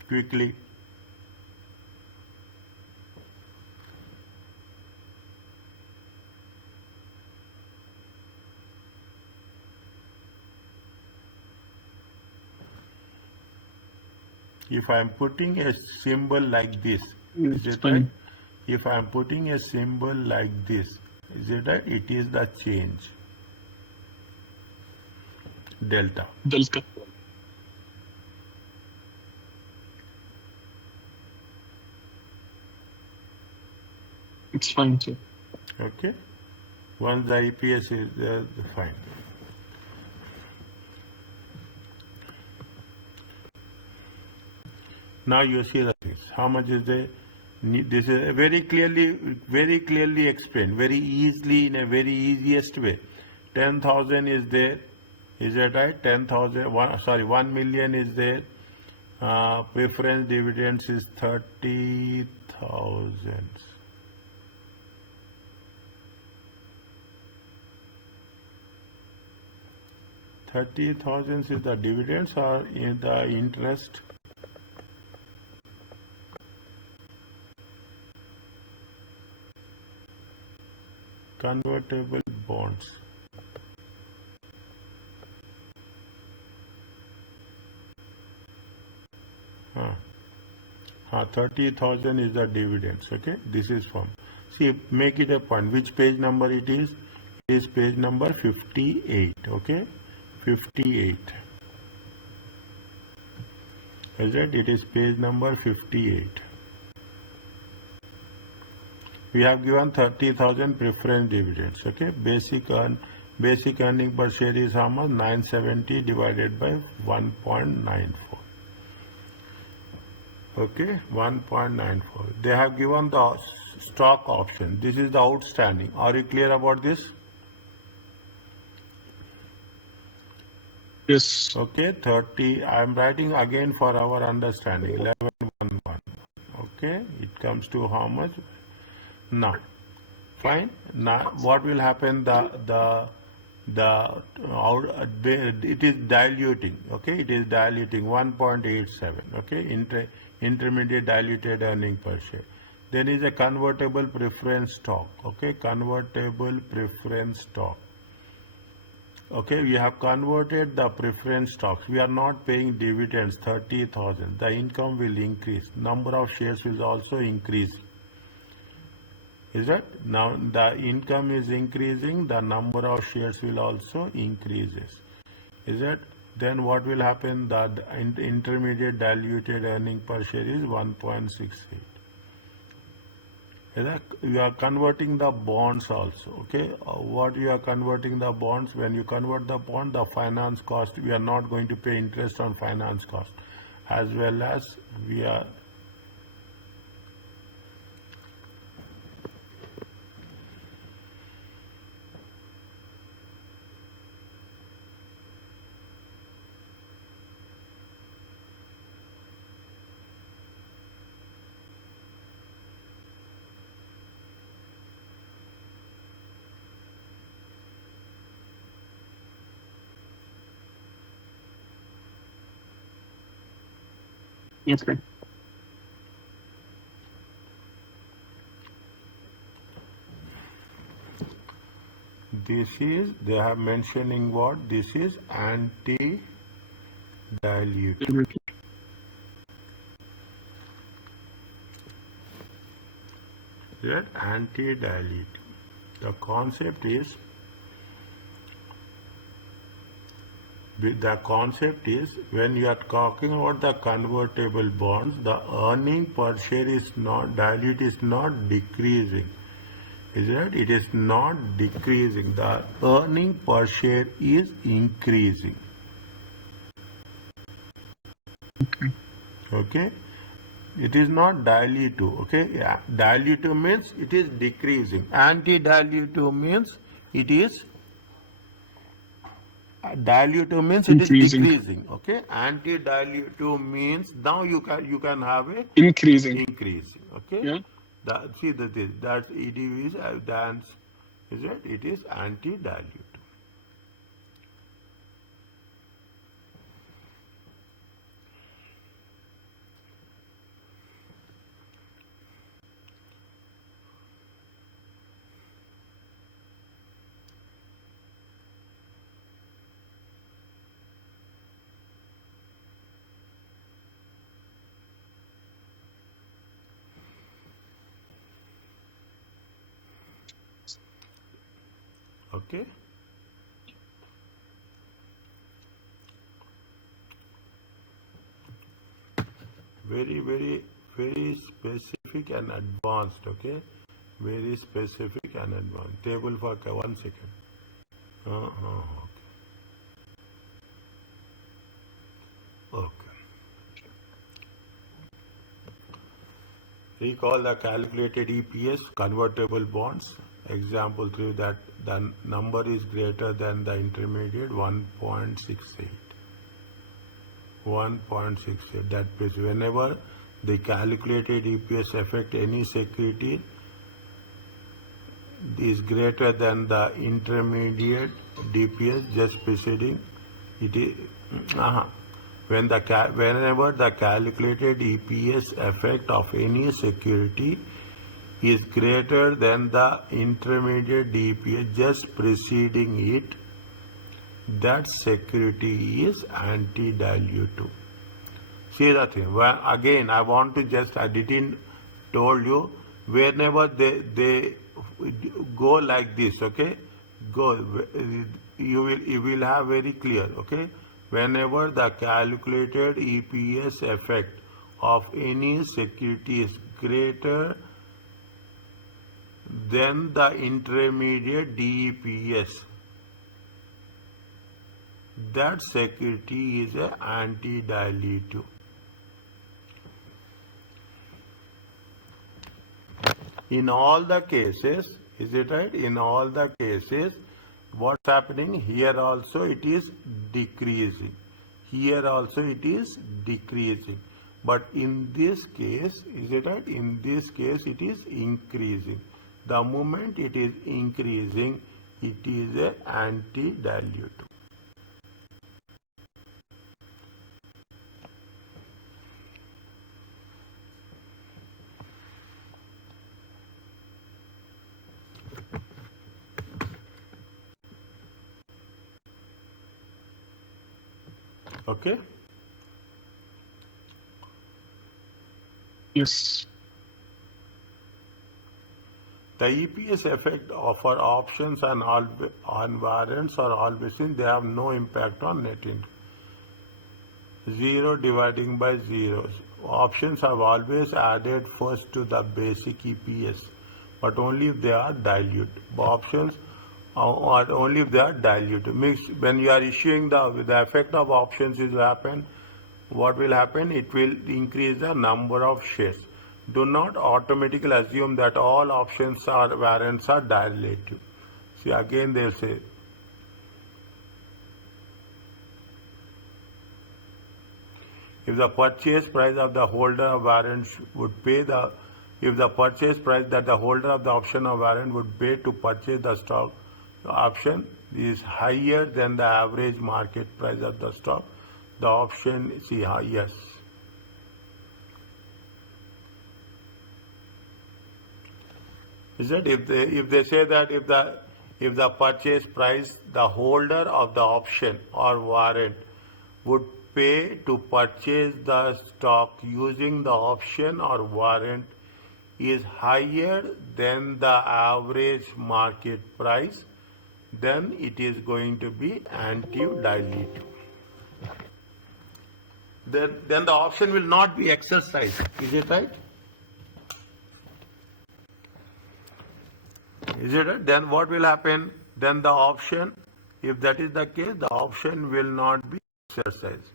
quickly. If I am putting a symbol like this, is it right? If I am putting a symbol like this, is it right? It is the change. Delta. Delta. It's fine, sir. Okay. Once the EPS is there, fine. Now you see the things. How much is the? This is very clearly explained, very easily, in a very easiest way. 10,000 is there. Is that right? 10,000. 1 million is there. Preference dividends is 30,000. $30,000 is the dividends or in the interest? Convertible bonds. 30,000 is the dividends. Okay, this is from. See, make it a point. Which page number it is? It is page number 58. Okay, 58. Is it? It is page number 58. We have given 30,000 preference dividends. Okay, basic earning per share is how much? 970 divided by 1.94. Okay, 1.94. They have given the stock option. This is the outstanding. Are you clear about this? Yes. Okay, 30. I am writing again for our understanding. 1111. Okay, it comes to how much? Now, fine. Now, what will happen? It is diluting. Okay, it is diluting 1.87. Okay, intermediate diluted earning per share. Then is a convertible preference stock. Okay, convertible preference stock. Okay, we have converted the preference stocks. We are not paying dividends. 30,000. The income will increase. Number of shares will also increase. Is that? Now the income is increasing, the number of shares will also increases. Is that? Then what will happen? The intermediate diluted earning per share is 1.68. Is that? You are converting the bonds also. Okay, what you are converting the bonds? When you convert the bond, the finance cost, we are not going to pay interest on finance cost. as well as we are Okay. this is, they have mentioning what this is anti-dilute. Diluted. Right? Anti-dilute. The concept is when you are talking about the convertible bonds, the earning per share is not, dilute is not decreasing. Is it? It is not decreasing. The earning per share is increasing. Okay. Okay? It is not dilutive. Okay? Yeah. Dilutive means it is decreasing. Anti-dilutive means it is dilutive means it is Increasing. decreasing. Okay? Anti-dilutive means now you can have a Increasing. increasing. Okay? Yeah. See that EDV is dance. Is it? It is anti-dilutive. Okay? Very specific and advanced. Okay? Very specific and advanced. Table for 1 second. Okay. Okay. Recall the calculated EPS convertible bonds. Example 3, that the number is greater than the intermediate 1.68. 1.68. That means whenever the calculated EPS affect any security is greater than the intermediate DPS just preceding it is whenever the calculated EPS effect of any security is greater than the intermediate DPS just preceding it, that security is anti-dilutive. See the thing. Well, again, I want to just, I didn't told you, whenever they go like this, okay, go, you will have very clear, okay, whenever the calculated EPS effect of any security is greater than the intermediate DEPS, that security is an anti-dilutive. In all the cases, is it right? In all the cases, what's happening? Here also it is decreasing. Here also it is decreasing. But in this case, is it right? In this case, it is increasing. The moment it is increasing, it is an anti-dilutive. Okay? Yes. The EPS effect of our options and on warrants or always in, they have no impact on net income. 0 dividing by 0. Options have always added first to the basic EPS, but only if they are dilute. Options are only if they are diluted. Means when you are issuing the effect of options is happen what will happen? It will increase the number of shares. Do not automatically assume that all options or warrants are dilutive. See, again they'll say, if the purchase price of the holder of warrants would pay the, if the purchase price that the holder of the option or warrant would pay to purchase the stock option is higher than the average market price of the stock, the option, see, yes. Is it? If they say that if the purchase price the holder of the option or warrant would pay to purchase the stock using the option or warrant is higher than the average market price, then it is going to be anti-dilutive. Then the option will not be exercised. Is it right? Is it right? Then what will happen? Then the option, if that is the case, the option will not be exercised.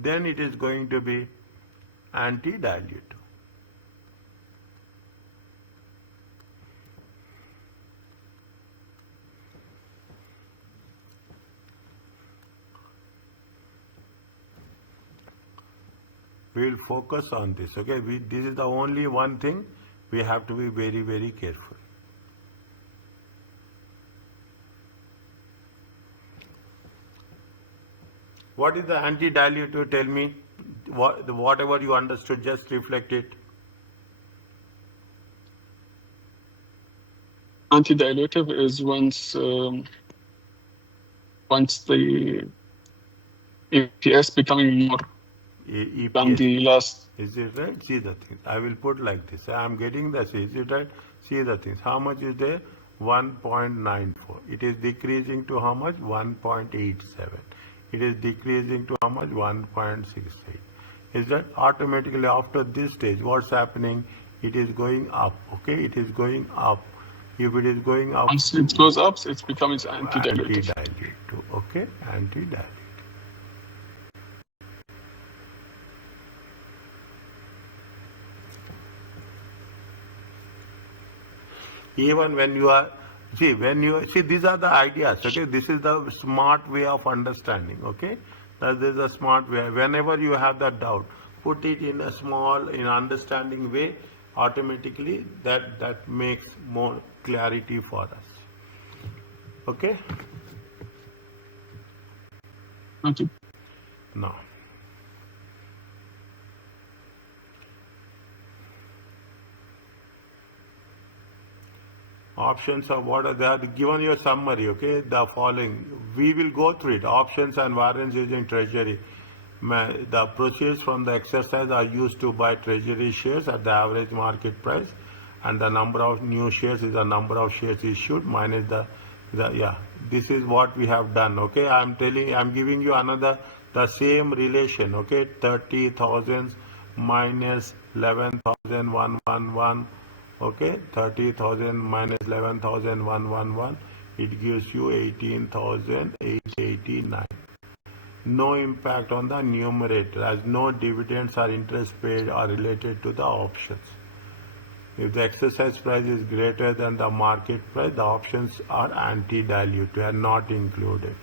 Then it is going to be anti-dilutive. We will focus on this, okay? This is the only one thing we have to be very, very careful. What is the anti-dilutive? Tell me. Whatever you understood, just reflect it. Anti-dilutive is once the EPS becoming more than the last. Is it right? See the things. I will put like this. I am getting this. Is it right? See the things. How much is there? 1.94. It is decreasing to how much? 1.87. It is decreasing to how much? 1.68. Is that automatically after this stage, what's happening? It is going up. Okay, it is going up. If it is going up, once it goes up, it's becoming anti-dilutive. Anti-dilutive. Okay, anti-dilutive. Even when you are, see, these are the ideas, okay? This is the smart way of understanding, okay? That is a smart way. Whenever you have that doubt, put it in a small, in understanding way, automatically that makes more clarity for us. Okay? Okay. Now. Options of what are there? Given your summary, okay? The following. We will go through it. Options and warrants using treasury. The proceeds from the exercise are used to buy treasury shares at the average market price, and the number of new shares is the number of shares issued minus the this is what we have done, okay? I'm giving you another, the same relation, okay? 30,000 minus 11,111, okay? 30,000 minus 11,111, it gives you 18,889. No impact on the numerator, as no dividends or interest paid are related to the options. If the exercise price is greater than the market price, the options are anti-dilutive and not included.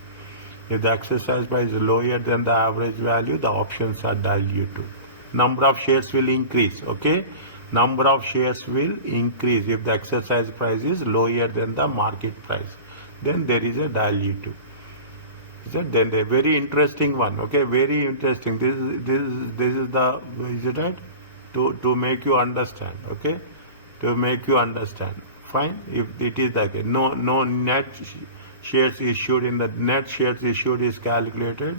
If the exercise price is lower than the average value, the options are dilutive. Number of shares will increase, okay? Number of shares will increase if the exercise price is lower than the market price. Then there is a dilutive. Then the very interesting one, okay? Very interesting. This is the, is it right? To make you understand, okay? To make you understand. Fine. If it is the case, no net shares issued in the net shares issued is calculated.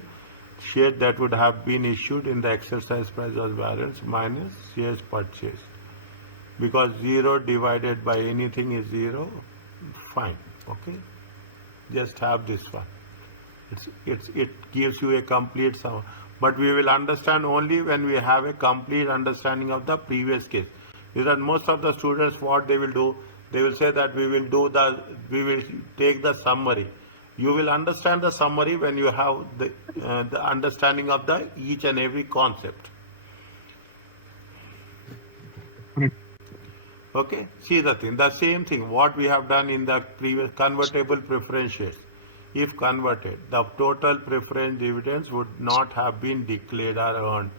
Shares that would have been issued in the exercise price of warrants minus shares purchased. Because 0 divided by anything is 0. Fine. Okay. Just have this one. It gives you a complete sum. But we will understand only when we have a complete understanding of the previous case. Because most of the students, what they will do, They will say that we will take the summary. You will understand the summary when you have the understanding of the each and every concept. Correct. Okay, see the same thing what we have done in the previous convertible preference shares. If converted, the total preference dividends would not have been declared or earned.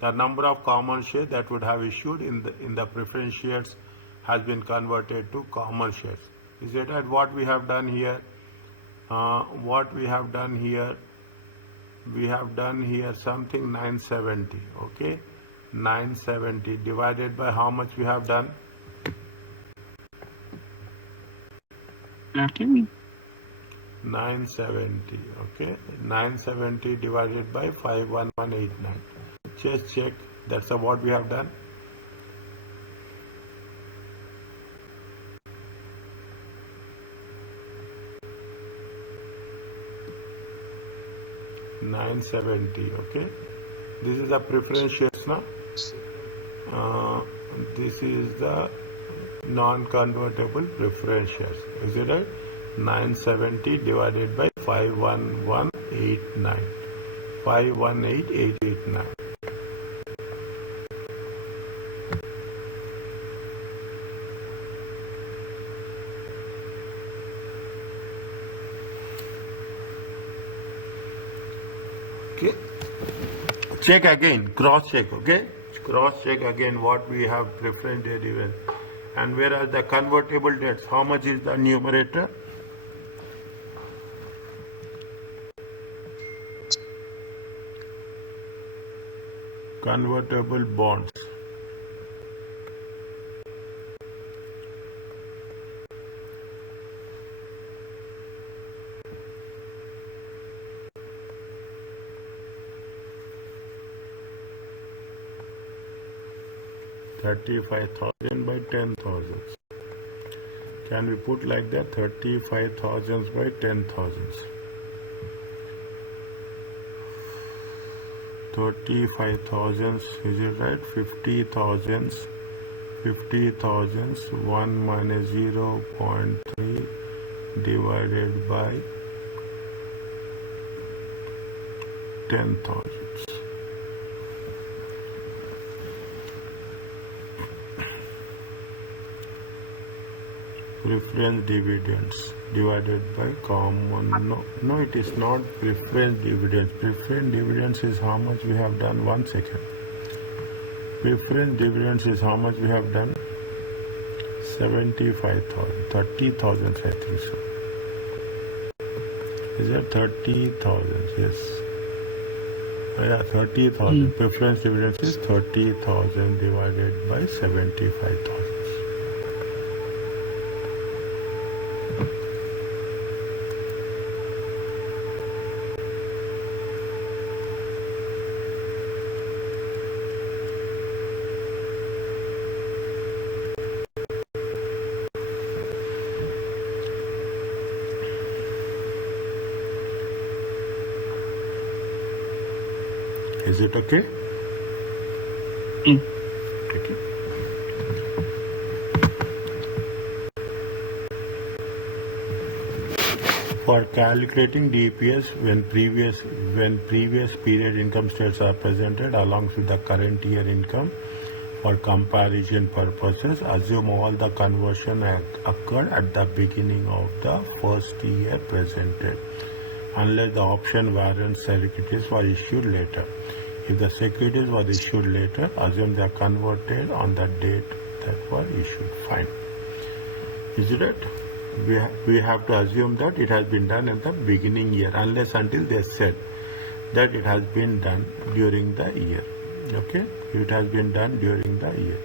The number of common shares that would have issued in the preference shares has been converted to common shares. Is it right? What we have done here? What we have done here? We have done here something 970. Okay, 970 divided by how much we have done? Okay. 970. Okay, 970 divided by 51189. Just check. That's what we have done. $970. Okay, this is the preference shares now. This is the non-convertible preference shares. Is it right? 970 divided by 51189. 518889. Okay. Check again, cross check, okay? Cross check again what we have preference dividend. And whereas the convertible debts, how much is the numerator? Convertible bonds. $35,000 by 10,000. Can we put like that? 35,000 by 10,000. 35,000, is it right? 50,000. 50,000. 1 minus 0.3 divided by 10,000. Preference dividends divided by common. No, it is not preference dividends. Preference dividends is how much we have done. 1 second. Preference dividends is how much we have done. 75,000, 30,000, I think so. Is that 30,000? Yes. Yeah, 30,000. Preference dividends is 30,000 divided by 75,000. Is it okay? Okay. For calculating DEPS, when previous period income statements are presented along with the current year income, for comparison purposes, assume all the conversion occurred at the beginning of the first year presented, unless the option warrant securities were issued later. If the securities were issued later, assume they are converted on the date that were issued. Fine. Is it right? We have to assume that it has been done at the beginning year, unless until they said that it has been done during the year. Okay? It has been done during the year.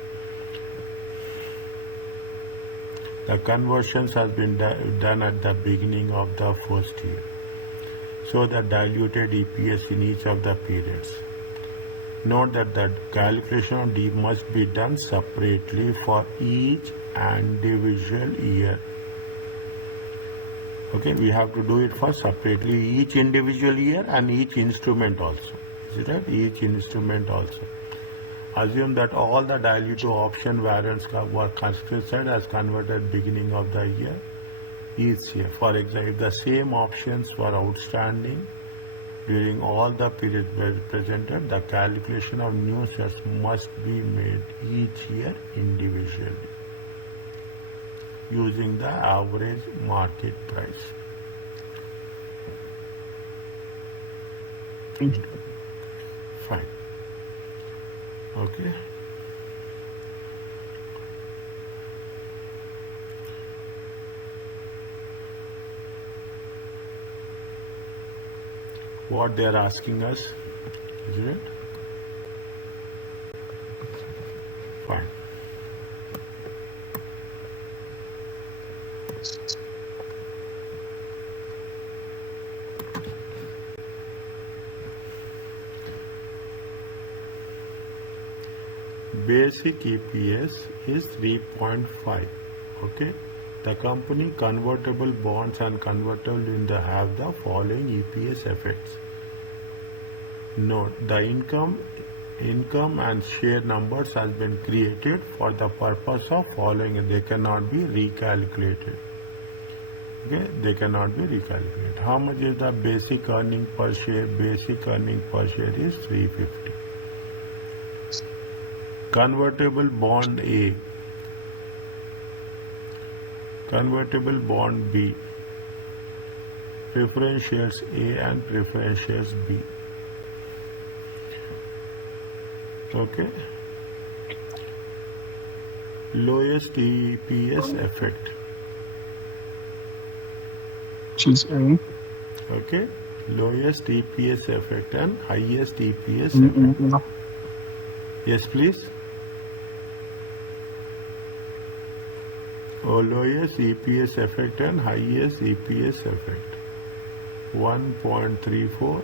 The conversions has been done at the beginning of the first year. So the diluted EPS in each of the periods. Note that the calculation of D must be done separately for each individual year. Okay, we have to do it for separately each individual year and each instrument also. Is it right? Each instrument also. Assume that all the diluted option warrants were considered as converted beginning of the year each year. For example, if the same options were outstanding during all the periods presented, the calculation of new shares must be made each year individually using the average market price. Fine. Okay. What they are asking us, isn't it? Fine. Basic EPS is 3.5. Okay. The company convertible bonds and convertible in the have the following EPS effects. Note, the income and share numbers has been created for the purpose of following. They cannot be recalculated. Okay, they cannot be recalculated. How much is the basic earning per share? Basic earning per share is 350. Convertible bond A, convertible bond B, preference shares A and preference shares B. Okay. Lowest EPS effect. Choose A. Okay. Lowest EPS effect and highest EPS effect. Yes, please. Lowest EPS effect and highest EPS effect. 1.34,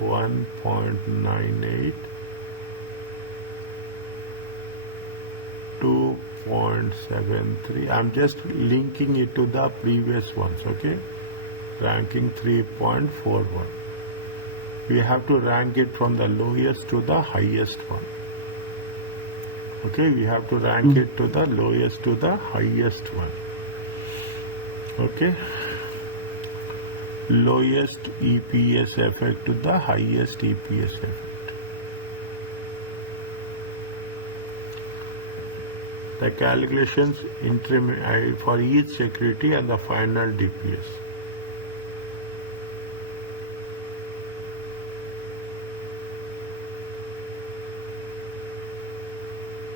1.98, 2.73. I'm just linking it to the previous ones, okay? Ranking 3.41. We have to rank it from the lowest to the highest one. Okay, we have to rank it to the lowest to the highest one. Okay. Lowest EPS effect to the highest EPS effect. The calculations for each security and the final DPS.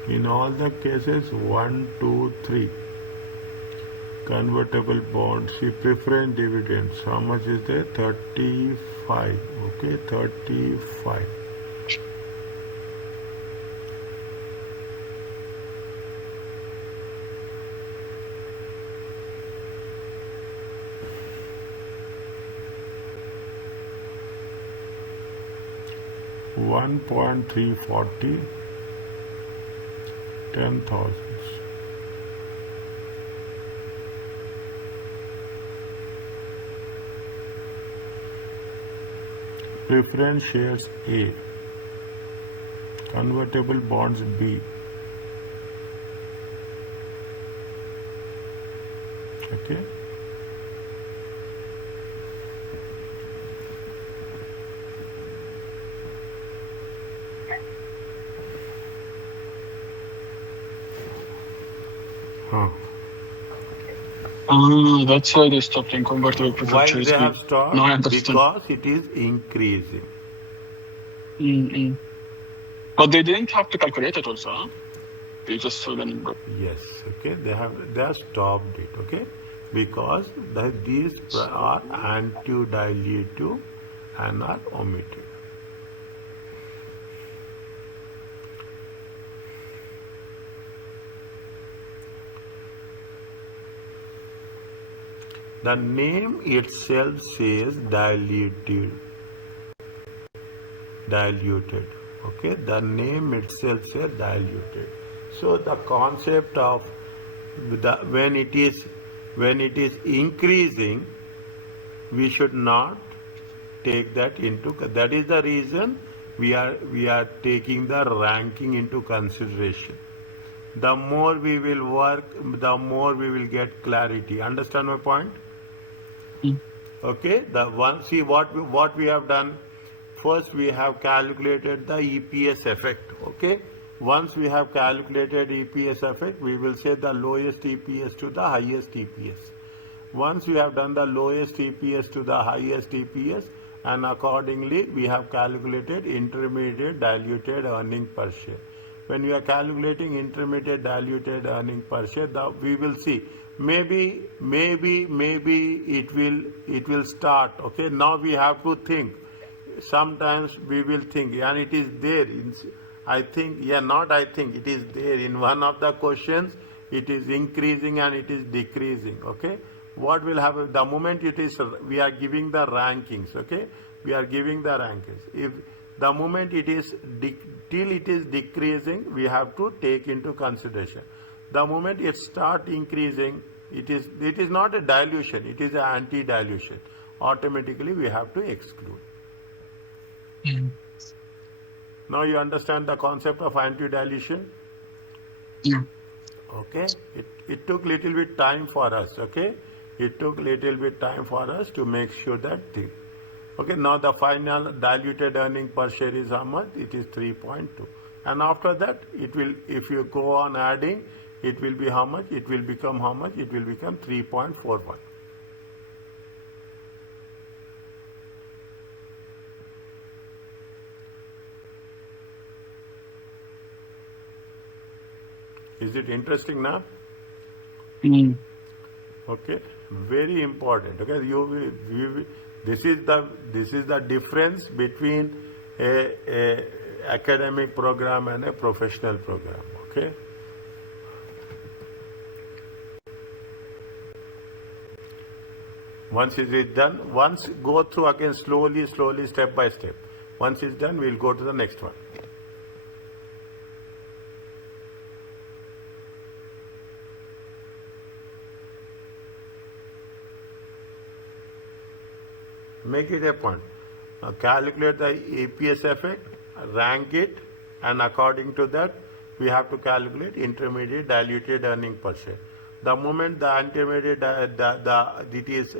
In all the cases, 1, 2, 3. Convertible bonds, see preference dividends. How much is there? 35. Okay, 35. $1.340, 10,000. Preference shares A, convertible bonds B. Okay. That's why they stopped in convertible preferred Why shares. they have stopped? No, I understand. Because it is increasing. But they didn't have to calculate it also. Huh? They just saw the number. Yes. Okay. They have stopped it. Okay. Because these are anti-dilutive and are omitted. The name itself says diluted. Okay, the name itself says diluted. So the concept of when it is increasing, we should not take that into. That is the reason we are taking the ranking into consideration. The more we will work, the more we will get clarity. Understand my point? Mm. Okay. The one, see what we have done. First, we have calculated the EPS effect. Okay. Once we have calculated EPS effect, we will say the lowest EPS to the highest EPS. Once we have done the lowest EPS to the highest EPS, and accordingly we have calculated intermediate diluted earning per share. When we are calculating intermediate diluted earning per share, we will see maybe it will start. Okay, now we have to think. Sometimes we will think, and it is there in, I think, yeah, not I think, it is there in one of the questions. It is increasing and it is decreasing. Okay, what will happen the moment it is, we are giving the rankings. Okay, we are giving the rankings. If the moment it is till it is decreasing, we have to take into consideration. The moment it start increasing, it is not a dilution, it is an anti-dilution. Automatically we have to exclude. Mm. Now you understand the concept of anti-dilution? Yeah. Okay, it took little bit time for us. Okay, it took little bit time for us to make sure that thing. Okay, now the final diluted earning per share is how much? It is 3.2. And after that, it will, if you go on adding, it will be how much? It will become how much? It will become 3.41. Is it interesting now? Mm. Okay, very important. Okay, this is the difference between a academic program and a professional program. Okay. Once it is done, once go through again slowly, step by step. Once it's done, we'll go to the next one. Make it a point. Calculate the EPS effect, rank it, and according to that, we have to calculate intermediate diluted earning per share. The moment the intermediate the EPS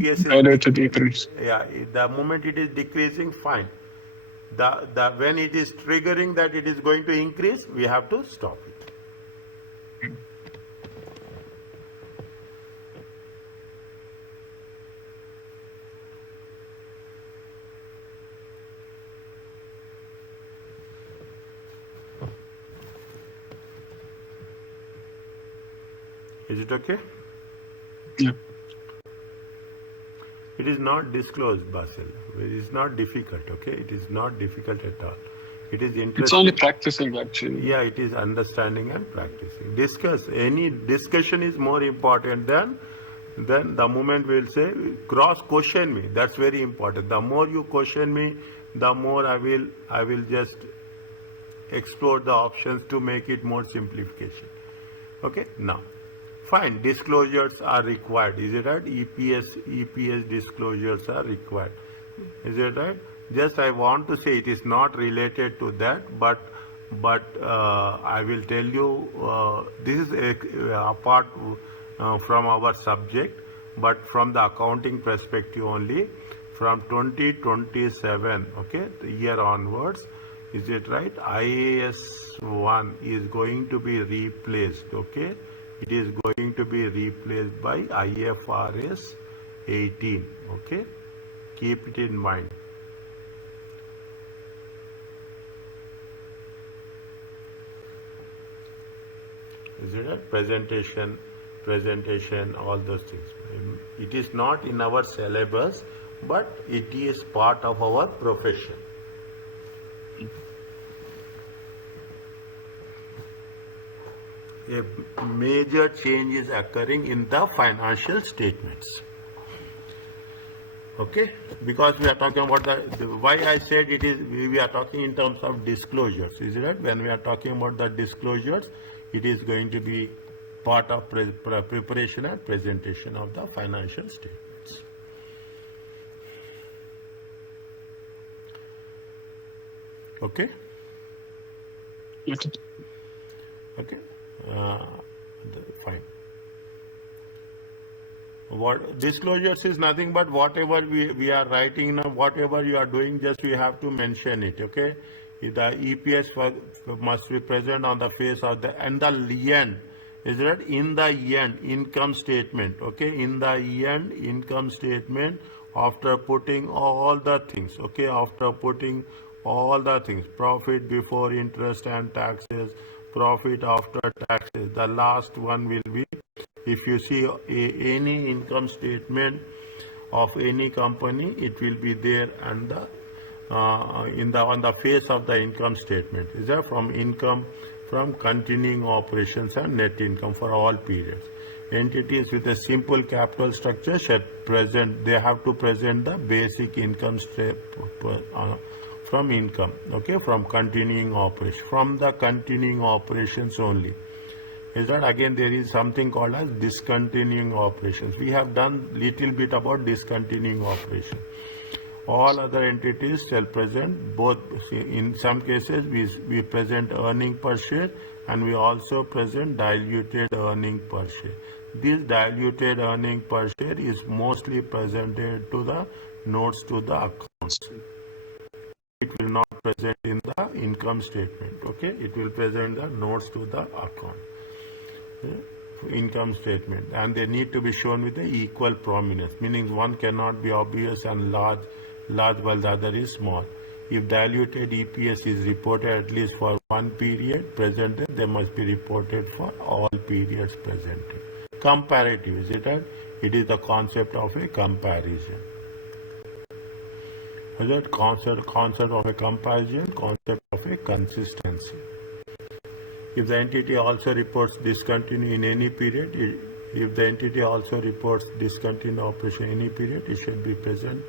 is Diluted decrease. yeah, the moment it is decreasing, fine. When it is triggering that it is going to increase, we have to stop it. Is it okay? Yeah. It is not disclosed, Basil. It is not difficult, okay? It is not difficult at all. It is interesting. It's only practicing actually. Yeah, it is understanding and practicing. Discuss. Any discussion is more important than the moment we'll say, cross question me. That's very important. The more you question me, the more I will just explore the options to make it more simplification. Okay, now. Fine, disclosures are required. Is it right? EPS disclosures are required. Is it right? Just I want to say it is not related to that, but I will tell you this is apart from our subject, but from the accounting perspective only, from 2027, okay, the year onwards. Is it right? IAS 1 is going to be replaced. Okay. It is going to be replaced by IFRS 18. Okay, keep it in mind. Is it a presentation, all those things? It is not in our syllabus, but it is part of our profession. A major change is occurring in the financial statements. Okay, because we are talking about why I said it is, we are talking in terms of disclosures. Is it right? When we are talking about the disclosures, it is going to be part of preparation and presentation of the financial statements. Okay. Okay. Okay. Fine. What disclosures is nothing but whatever we are writing now, whatever you are doing, just we have to mention it. Okay. The EPS must be present on the face of the and the end. Is that in the end income statement? Okay, in the end income statement after putting all the things. Okay, after putting all the things, profit before interest and taxes, profit after taxes. The last one will be, if you see any income statement of any company, it will be there and the on the face of the income statement. Is there from income from continuing operations and net income for all periods. Entities with a simple capital structure should present. They have to present the basic income from income. Okay, from continuing operation, from the continuing operations only. Is that again there is something called as discontinuing operations. We have done little bit about discontinuing operation. All other entities shall present both. In some cases we present earning per share and we also present diluted earning per share. This diluted earning per share is mostly presented to the notes to the accounts. It will not present in the income statement. Okay, it will present the notes to the account. Income statement, and they need to be shown with the equal prominence, meaning one cannot be obvious and large while the other is small. If diluted EPS is reported at least for one period presented, they must be reported for all periods presented. Comparative, is it right? It is the concept of a comparison. Is it concept of a comparison, concept of a consistency. If the entity also reports discontinue in any period, if the entity also reports discontinued operation in any period, it should be present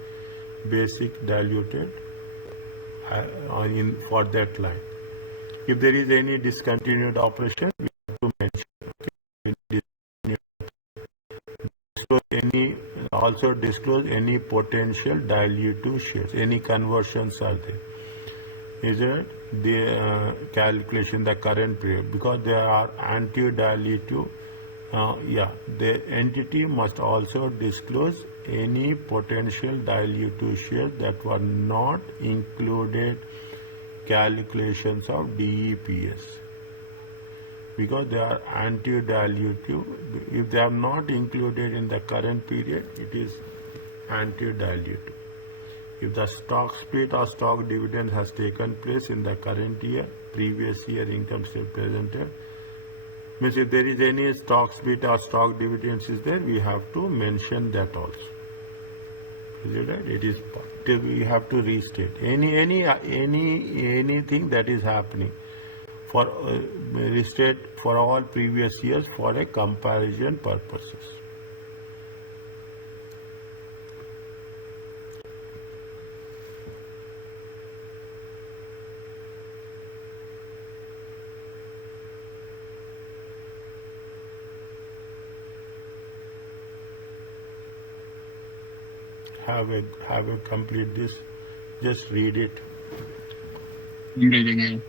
basic diluted for that line. If there is any discontinued operation, we have to mention. Okay. Also disclose any potential dilutive shares, any conversions are there. Is it the calculation the current period, because they are anti-dilutive. The entity must also disclose any potential dilutive shares that were not included calculations of DEPS, because they are anti-dilutive. If they are not included in the current period, it is anti-dilutive. If the stock split or stock dividend has taken place in the current year, previous year income statement presented, means if there is any stock split or stock dividends is there, we have to mention that also. Is it right? It is, we have to restate anything that is happening for restate for all previous years for a comparison purposes. Have a complete this. Just read it. I'm reading it.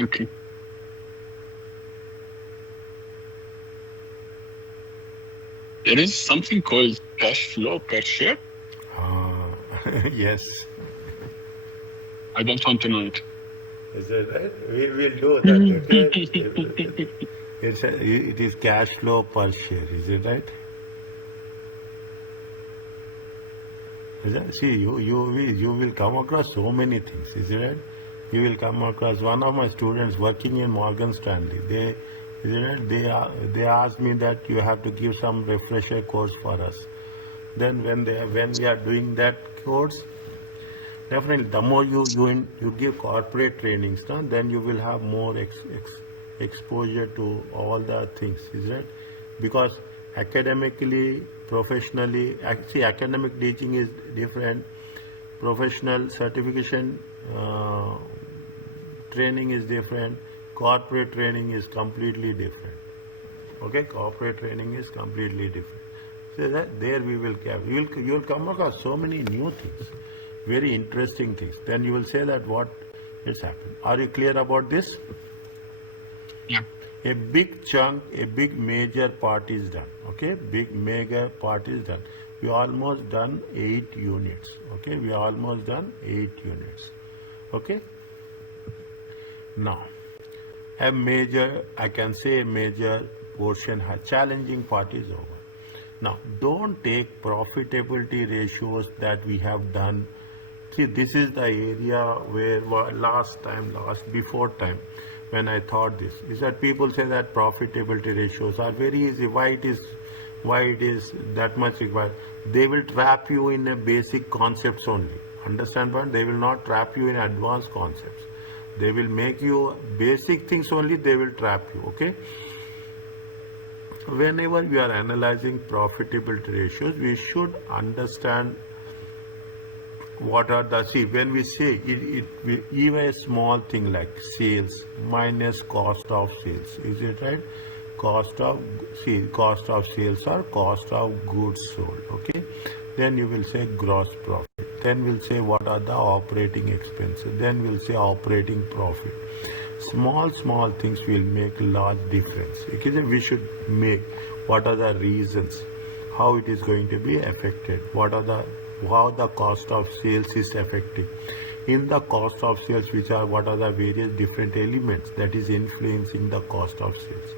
Okay. There is something called cash flow per share. Yes. I don't want to know it. Is that right? We will do that. Okay? It is cash flow per share. Is it right? Is that, see, you will come across so many things. Is it right? You will come across one of my students working in Morgan Stanley. They asked me that you have to give some refresher course for us. Then when we are doing that course, definitely the more you give corporate trainings, then you will have more exposure to all the things. Is right? Because academically, professionally, actually academic teaching is different. professional certification training is different, corporate training is completely different. Okay, corporate training is completely different. So that there we will have, you will come across so many new things, very interesting things. Then you will say that what has happened. Are you clear about this? Yeah. A big chunk, a big major part is done. Okay, big mega part is done. We almost done 8 units. Okay, we almost done 8 units. Okay. Now, a major, I can say a major portion, challenging part is over. Now, don't take profitability ratios that we have done. See, this is the area where before time, when I thought this, is that people say that profitability ratios are very easy. Why it is that much required? They will trap you in a basic concepts only. Understand what? They will not trap you in advanced concepts. They will make you basic things only, they will trap you, okay? Whenever we are analyzing profitability ratios, we should understand what are the, see, when we say even a small thing like sales minus cost of sales, is it right? Cost of sales or cost of goods sold, okay? Then you will say gross profit. Then we'll say what are the operating expenses. Then we'll say operating profit. Small things will make large difference. Okay? We should make what are the reasons, how it is going to be affected, how the cost of sales is affecting. In the cost of sales, what are the various different elements that is influencing the cost of sales.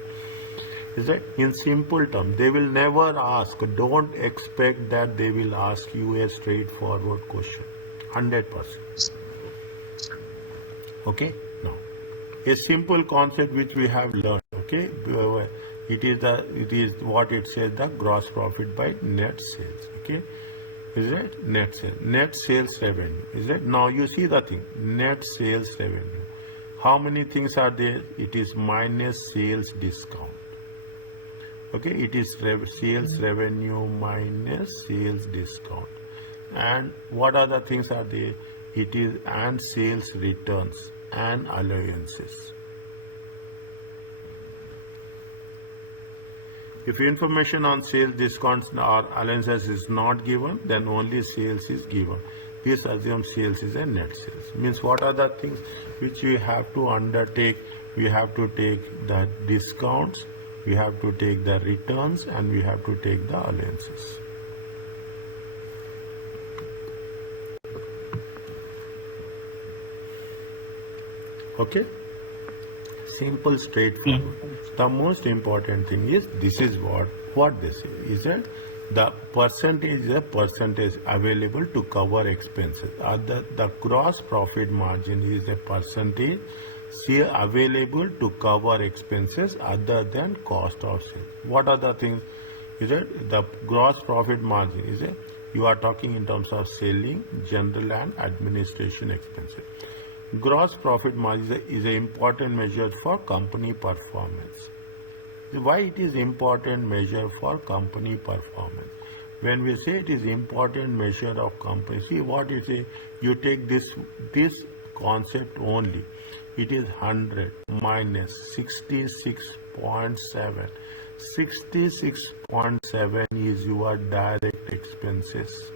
Is that in simple terms, they will never ask, don't expect that they will ask you a straightforward question, 100%. Okay, now a simple concept which we have learned, okay, it is what it says, the gross profit by net sales, okay, is that net sales revenue, is that? Now you see the thing, net sales revenue, how many things are there? It is minus sales discount. Okay, it is sales revenue minus sales discount. And what other things are there? It is and sales returns and allowances. If information on sales discounts or allowances is not given, then only sales is given. This assumes sales is a net sales. Means what are the things which we have to undertake? We have to take the discounts, we have to take the returns, and we have to take the allowances. Okay? Simple, straightforward. The most important thing is, this is what they say, is that the percentage is a percentage available to cover expenses. The gross profit margin is a percentage available to cover expenses other than cost of sales. What are the things? Is it the gross profit margin? Is it you are talking in terms of selling, general and administration expenses. Gross profit margin is an important measure for company performance. Why it is important measure for company performance? When we say it is important measure of company, see what you say. You take this concept only. It is 100 minus 66.7. 66.7 is your direct expenses.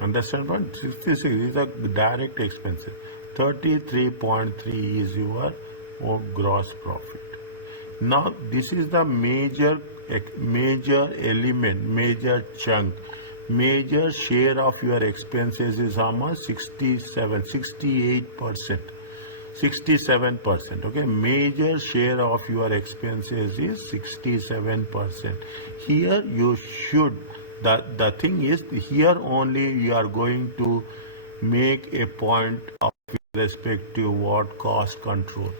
Understand what? 66 is the direct expenses. 33.3 is your gross profit. Now this is the major element, major chunk. Major share of your expenses is how much? 68%. 67%. Okay, major share of your expenses is 67%. Here you should, the thing is, here only you are going to make a point of respect to what cost control.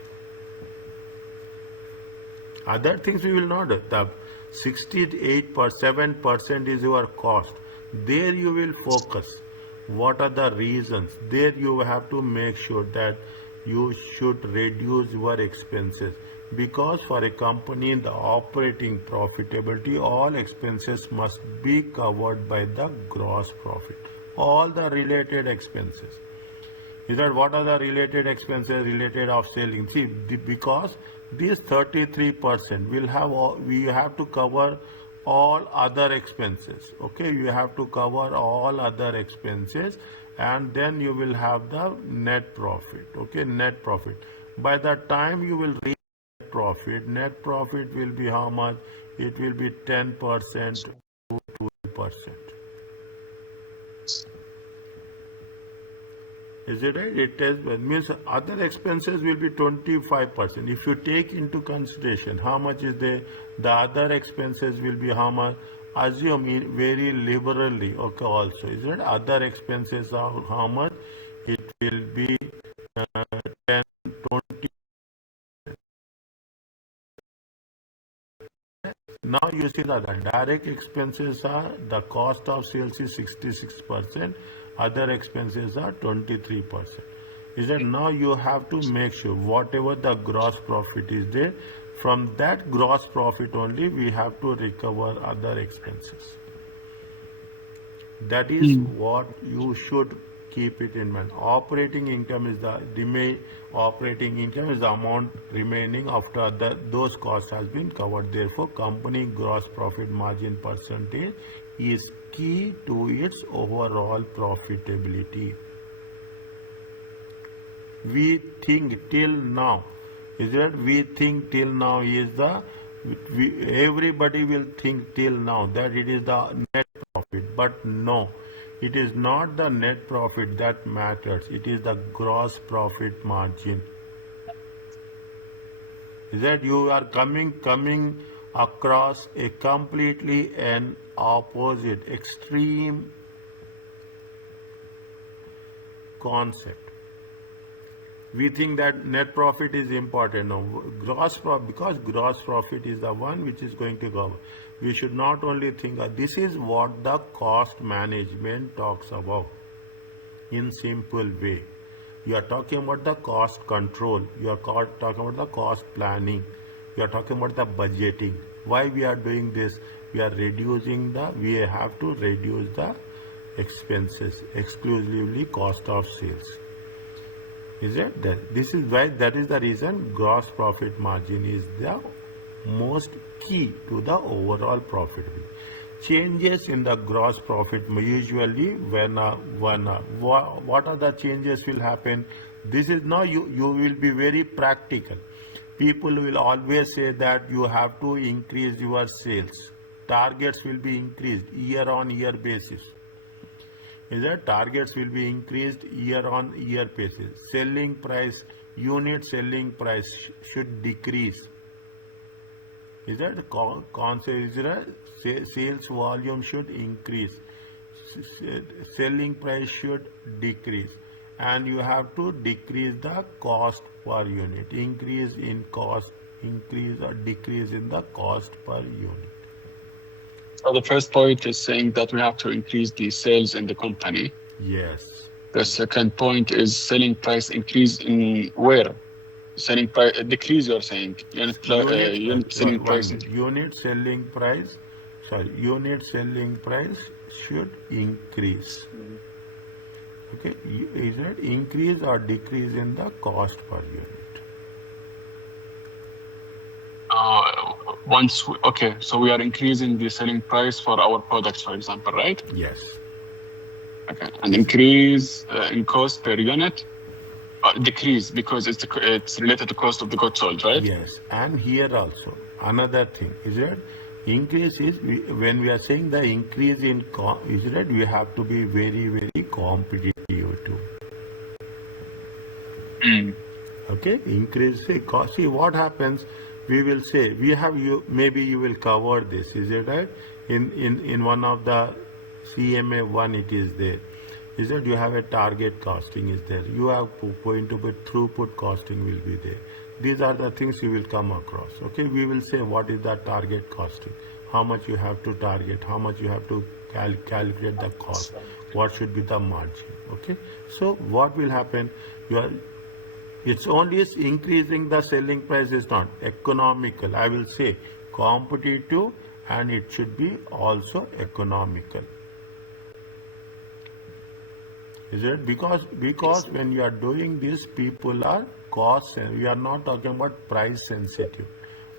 Other things we will not do. The 68.7% is your cost. There you will focus. What are the reasons? There you have to make sure that you should reduce your expenses. Because for a company, the operating profitability, all expenses must be covered by the gross profit. All the related expenses. Is that what are the related expenses related of selling? See, because this 33% will have we have to cover all other expenses. Okay, you have to cover all other expenses, and then you will have the net profit. Okay, net profit. By the time you will reach net profit will be how much? It will be 10% to 12%. Is it right? It means other expenses will be 25%. If you take into consideration how much is the other expenses will be how much? Assume very liberally. Okay, also is it? Other expenses are how much? It will be 10, 20. Now you see that the direct expenses are, the cost of sales is 66%, other expenses are 23%. Is that now you have to make sure whatever the gross profit is there, from that gross profit only we have to recover other expenses. That is what you should keep it in mind. Operating income is the amount remaining after those costs has been covered. Therefore, company gross profit margin percentage is key to its overall profitability. We think till now, is that we think till now is everybody will think till now that it is the net profit, but no. It is not the net profit that matters. It is the gross profit margin. Is that you are coming across a completely an opposite, extreme concept. We think that net profit is important. No, because gross profit is the one which is going to cover. We should not only think this is what the cost management talks about in simple way. You are talking about the cost control. You are talking about the cost planning. You are talking about the budgeting. Why we are doing this? We have to reduce the expenses, exclusively cost of sales. Is it that? This is why, that is the reason gross profit margin is the most key to the overall profitability. Changes in the gross profit usually what are the changes will happen? This is now you will be very practical. People will always say that you have to increase your sales. Targets will be increased year on year basis. Is that targets will be increased year on year basis. Selling price, unit selling price should decrease. Is that the concept? Is that sales volume should increase, selling price should decrease, and you have to decrease the cost per unit. Increase in cost, increase or decrease in the cost per unit. So the first point is saying that we have to increase the sales in the company. Yes. The second point is selling price increase in where? Selling price decrease, you're saying? Unit selling price should increase. Okay, is it increase or decrease in the cost per unit? So we are increasing the selling price for our products, for example, right? Yes. Okay, and increase in cost per unit, decrease because it's related to cost of the goods sold, right? Yes, and here also another thing is that increase is when we are saying the increase in is that we have to be very, very competitive too. Okay, increase cost. See what happens. We will say we have you. Maybe you will cover this. Is it right? In one of the CMA 1 it is there. Is that you have a target costing is there. You have going to be throughput costing will be there. These are the things you will come across. Okay, we will say what is the target costing, how much you have to target, how much you have to calculate the cost, what should be the margin. Okay, so what will happen? It's only increasing the selling price is not economical. I will say competitive, and it should be also economical. Is it? Because when you are doing this, people are cost. We are not talking about price sensitive.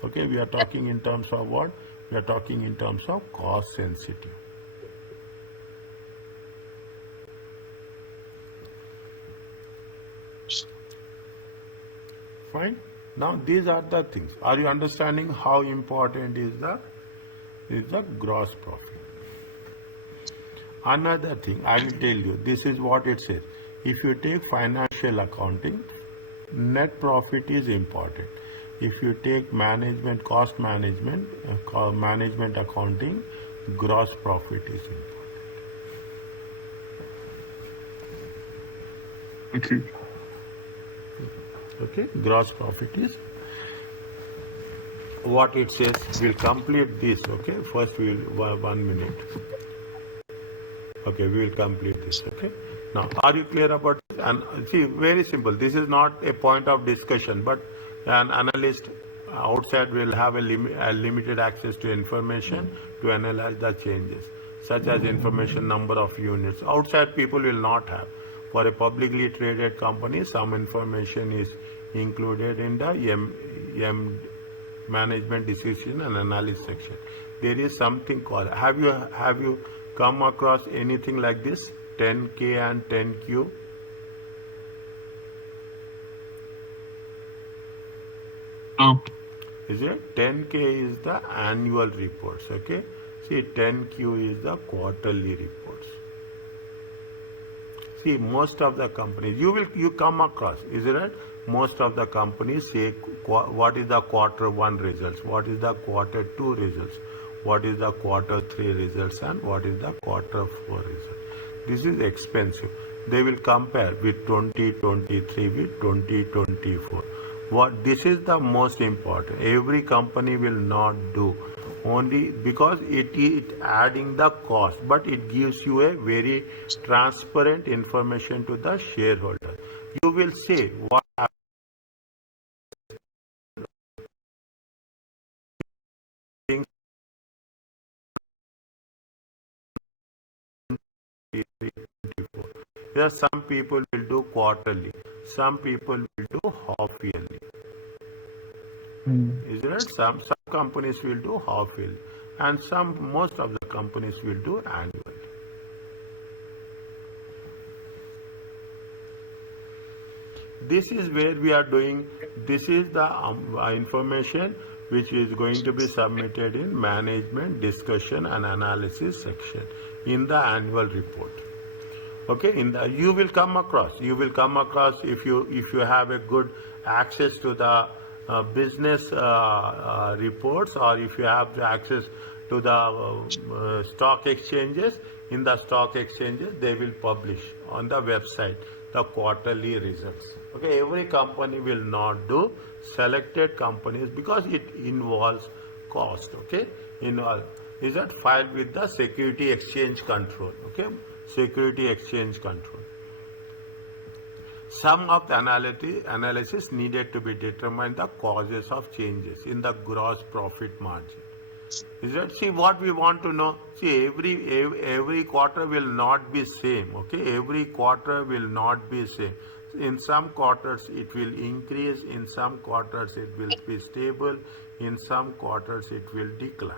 Okay, we are talking in terms of what? We are talking in terms of cost sensitive. Fine. Now these are the things. Are you understanding how important is the gross profit? Another thing I will tell you. This is what it says. If you take financial accounting, net profit is important. If you take management, cost management, management accounting, gross profit is important. Okay. Okay, gross profit is what it says. We'll complete this. Okay, first we will 1 minute. Okay, we will complete this. Okay. Now, are you clear about this? And see, very simple. This is not a point of discussion, but an analyst outside will have a limited access to information to analyze the changes, such as information number of units. Outside people will not have. For a publicly traded company, some information is included in the management decision and analysis section. There is something called. Have you come across anything like this? 10K and 10Q. Oh. Is it? 10K is the annual reports. Okay. See, 10Q is the quarterly reports. See, most of the companies you come across, is it right? Most of the companies say what is the quarter 1 results, what is the quarter 2 results, what is the quarter 3 results, and what is the quarter 4 results. This is expensive. They will compare with 2023 with 2024. What this is the most important. Every company will not do, only because it is adding the cost, but it gives you a very transparent information to the shareholder. You will say what things. There are some people will do quarterly, some people will do half yearly. Is it? Some companies will do half yearly, and most of the companies will do annually. This is where we are doing. This is the information which is going to be submitted in management discussion and analysis section in the annual report. Okay, you will come across if you have a good access to the business reports, or if you have the access to the stock exchanges. In the stock exchanges, they will publish on the website the quarterly results. Okay, every company will not do, selected companies, because it involves cost. Okay, is that filed with the Security Exchange Control. Okay, Security Exchange Control. Some of the analysis needed to be determined the causes of changes in the gross profit margin. Is that? See, what we want to know. See, every quarter will not be same. Okay, every quarter will not be same. In some quarters it will increase. In some quarters it will be stable. In some quarters it will decline.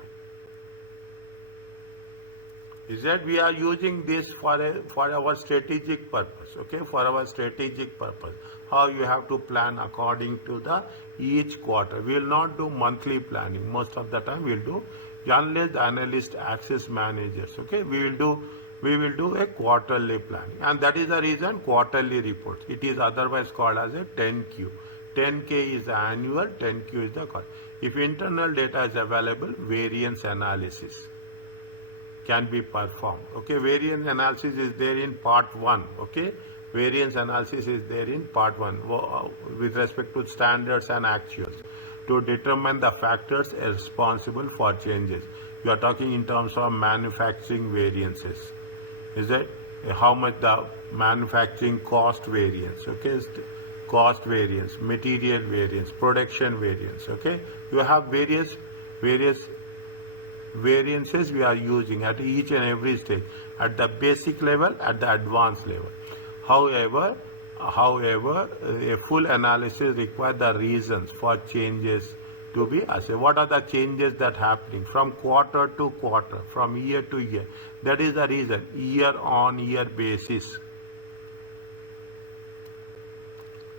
Is that we are using this for our strategic purpose. Okay, for our strategic purpose. How you have to plan according to the each quarter. We will not do monthly planning. Most of the time we will do, unless the analyst access managers. Okay, we will do a quarterly planning, and that is the reason quarterly reports. It is otherwise called as a 10Q. 10K is the annual, 10Q is the quarter. If internal data is available, variance analysis can be performed. Okay, variance analysis is there in part 1. Okay, variance analysis is there in part 1 with respect to standards and actuals to determine the factors responsible for changes. You are talking in terms of manufacturing variances. Is that how much the manufacturing cost variance? Okay, cost variance, material variance, production variance. Okay, you have various variances we are using at each and every stage, at the basic level, at the advanced level. However, a full analysis requires the reasons for changes to be assessed. What are the changes that happening from quarter to quarter, from year to year? That is the reason, year on year basis.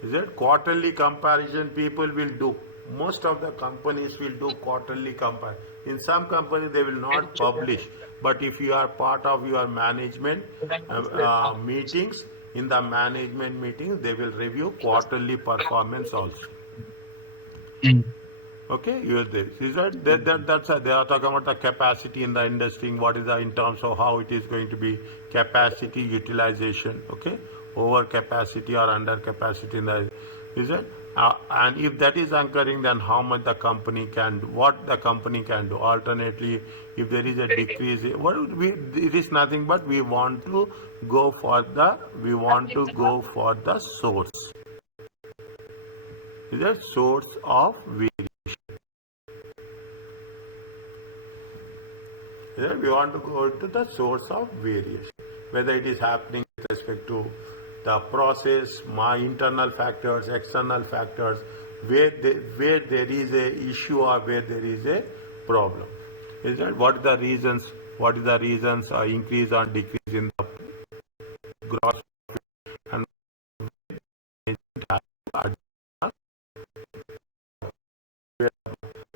Is it quarterly comparison people will do? Most of the companies will do quarterly comparison. In some companies they will not publish, but if you are part of your management meetings, in the management meetings they will review quarterly performance also. Okay, use this. Is that's they are talking about the capacity in the industry. What is the in terms of how it is going to be capacity utilization? Okay, over capacity or under capacity in the is it? And if that is occurring, then how much the company can do? What the company can do? Alternately, if there is a decrease, what would we? It is nothing but we want to go for the source. Is that source of variation? We want to go to the source of variation, whether it is happening with respect to the process, my internal factors, external factors, where there is a issue or where there is a problem. Is that what are the reasons? What is the reasons increase or decrease in the gross profit, and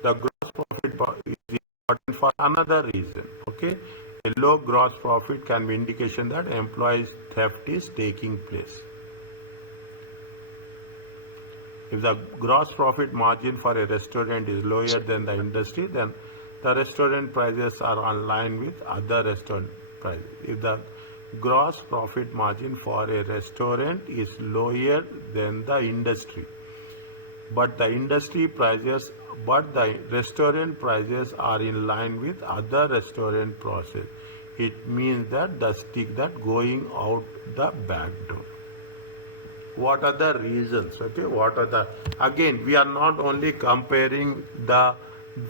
the gross profit is important for another reason. Okay, a low gross profit can be indication that employees theft is taking place. If the gross profit margin for a restaurant is lower than the industry, then the restaurant prices are in line with other restaurant prices. If the gross profit margin for a restaurant is lower than the industry, but the restaurant prices are in line with other restaurant prices, it means that the stick that going out the back door. What are the reasons? Okay, what are the, again, we are not only comparing the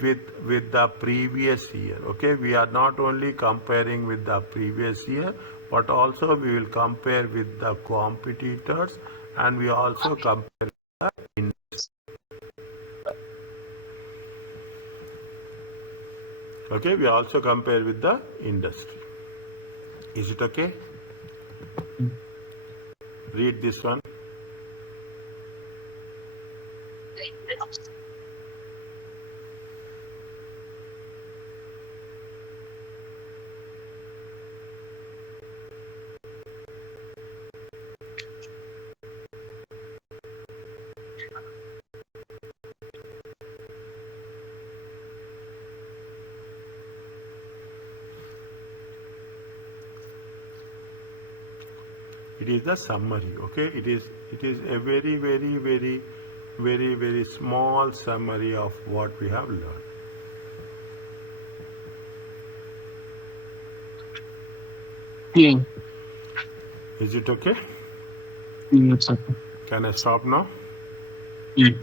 with the previous year. Okay, we are not only comparing with the previous year, but also we will compare with the competitors, and we also compare with the industry. Okay, we also compare with the industry. Is it okay? Read this one. It is the summary. Okay, it is a very small summary of what we have learned. Yeah. Is it okay? It's okay. Can I stop now? Yeah.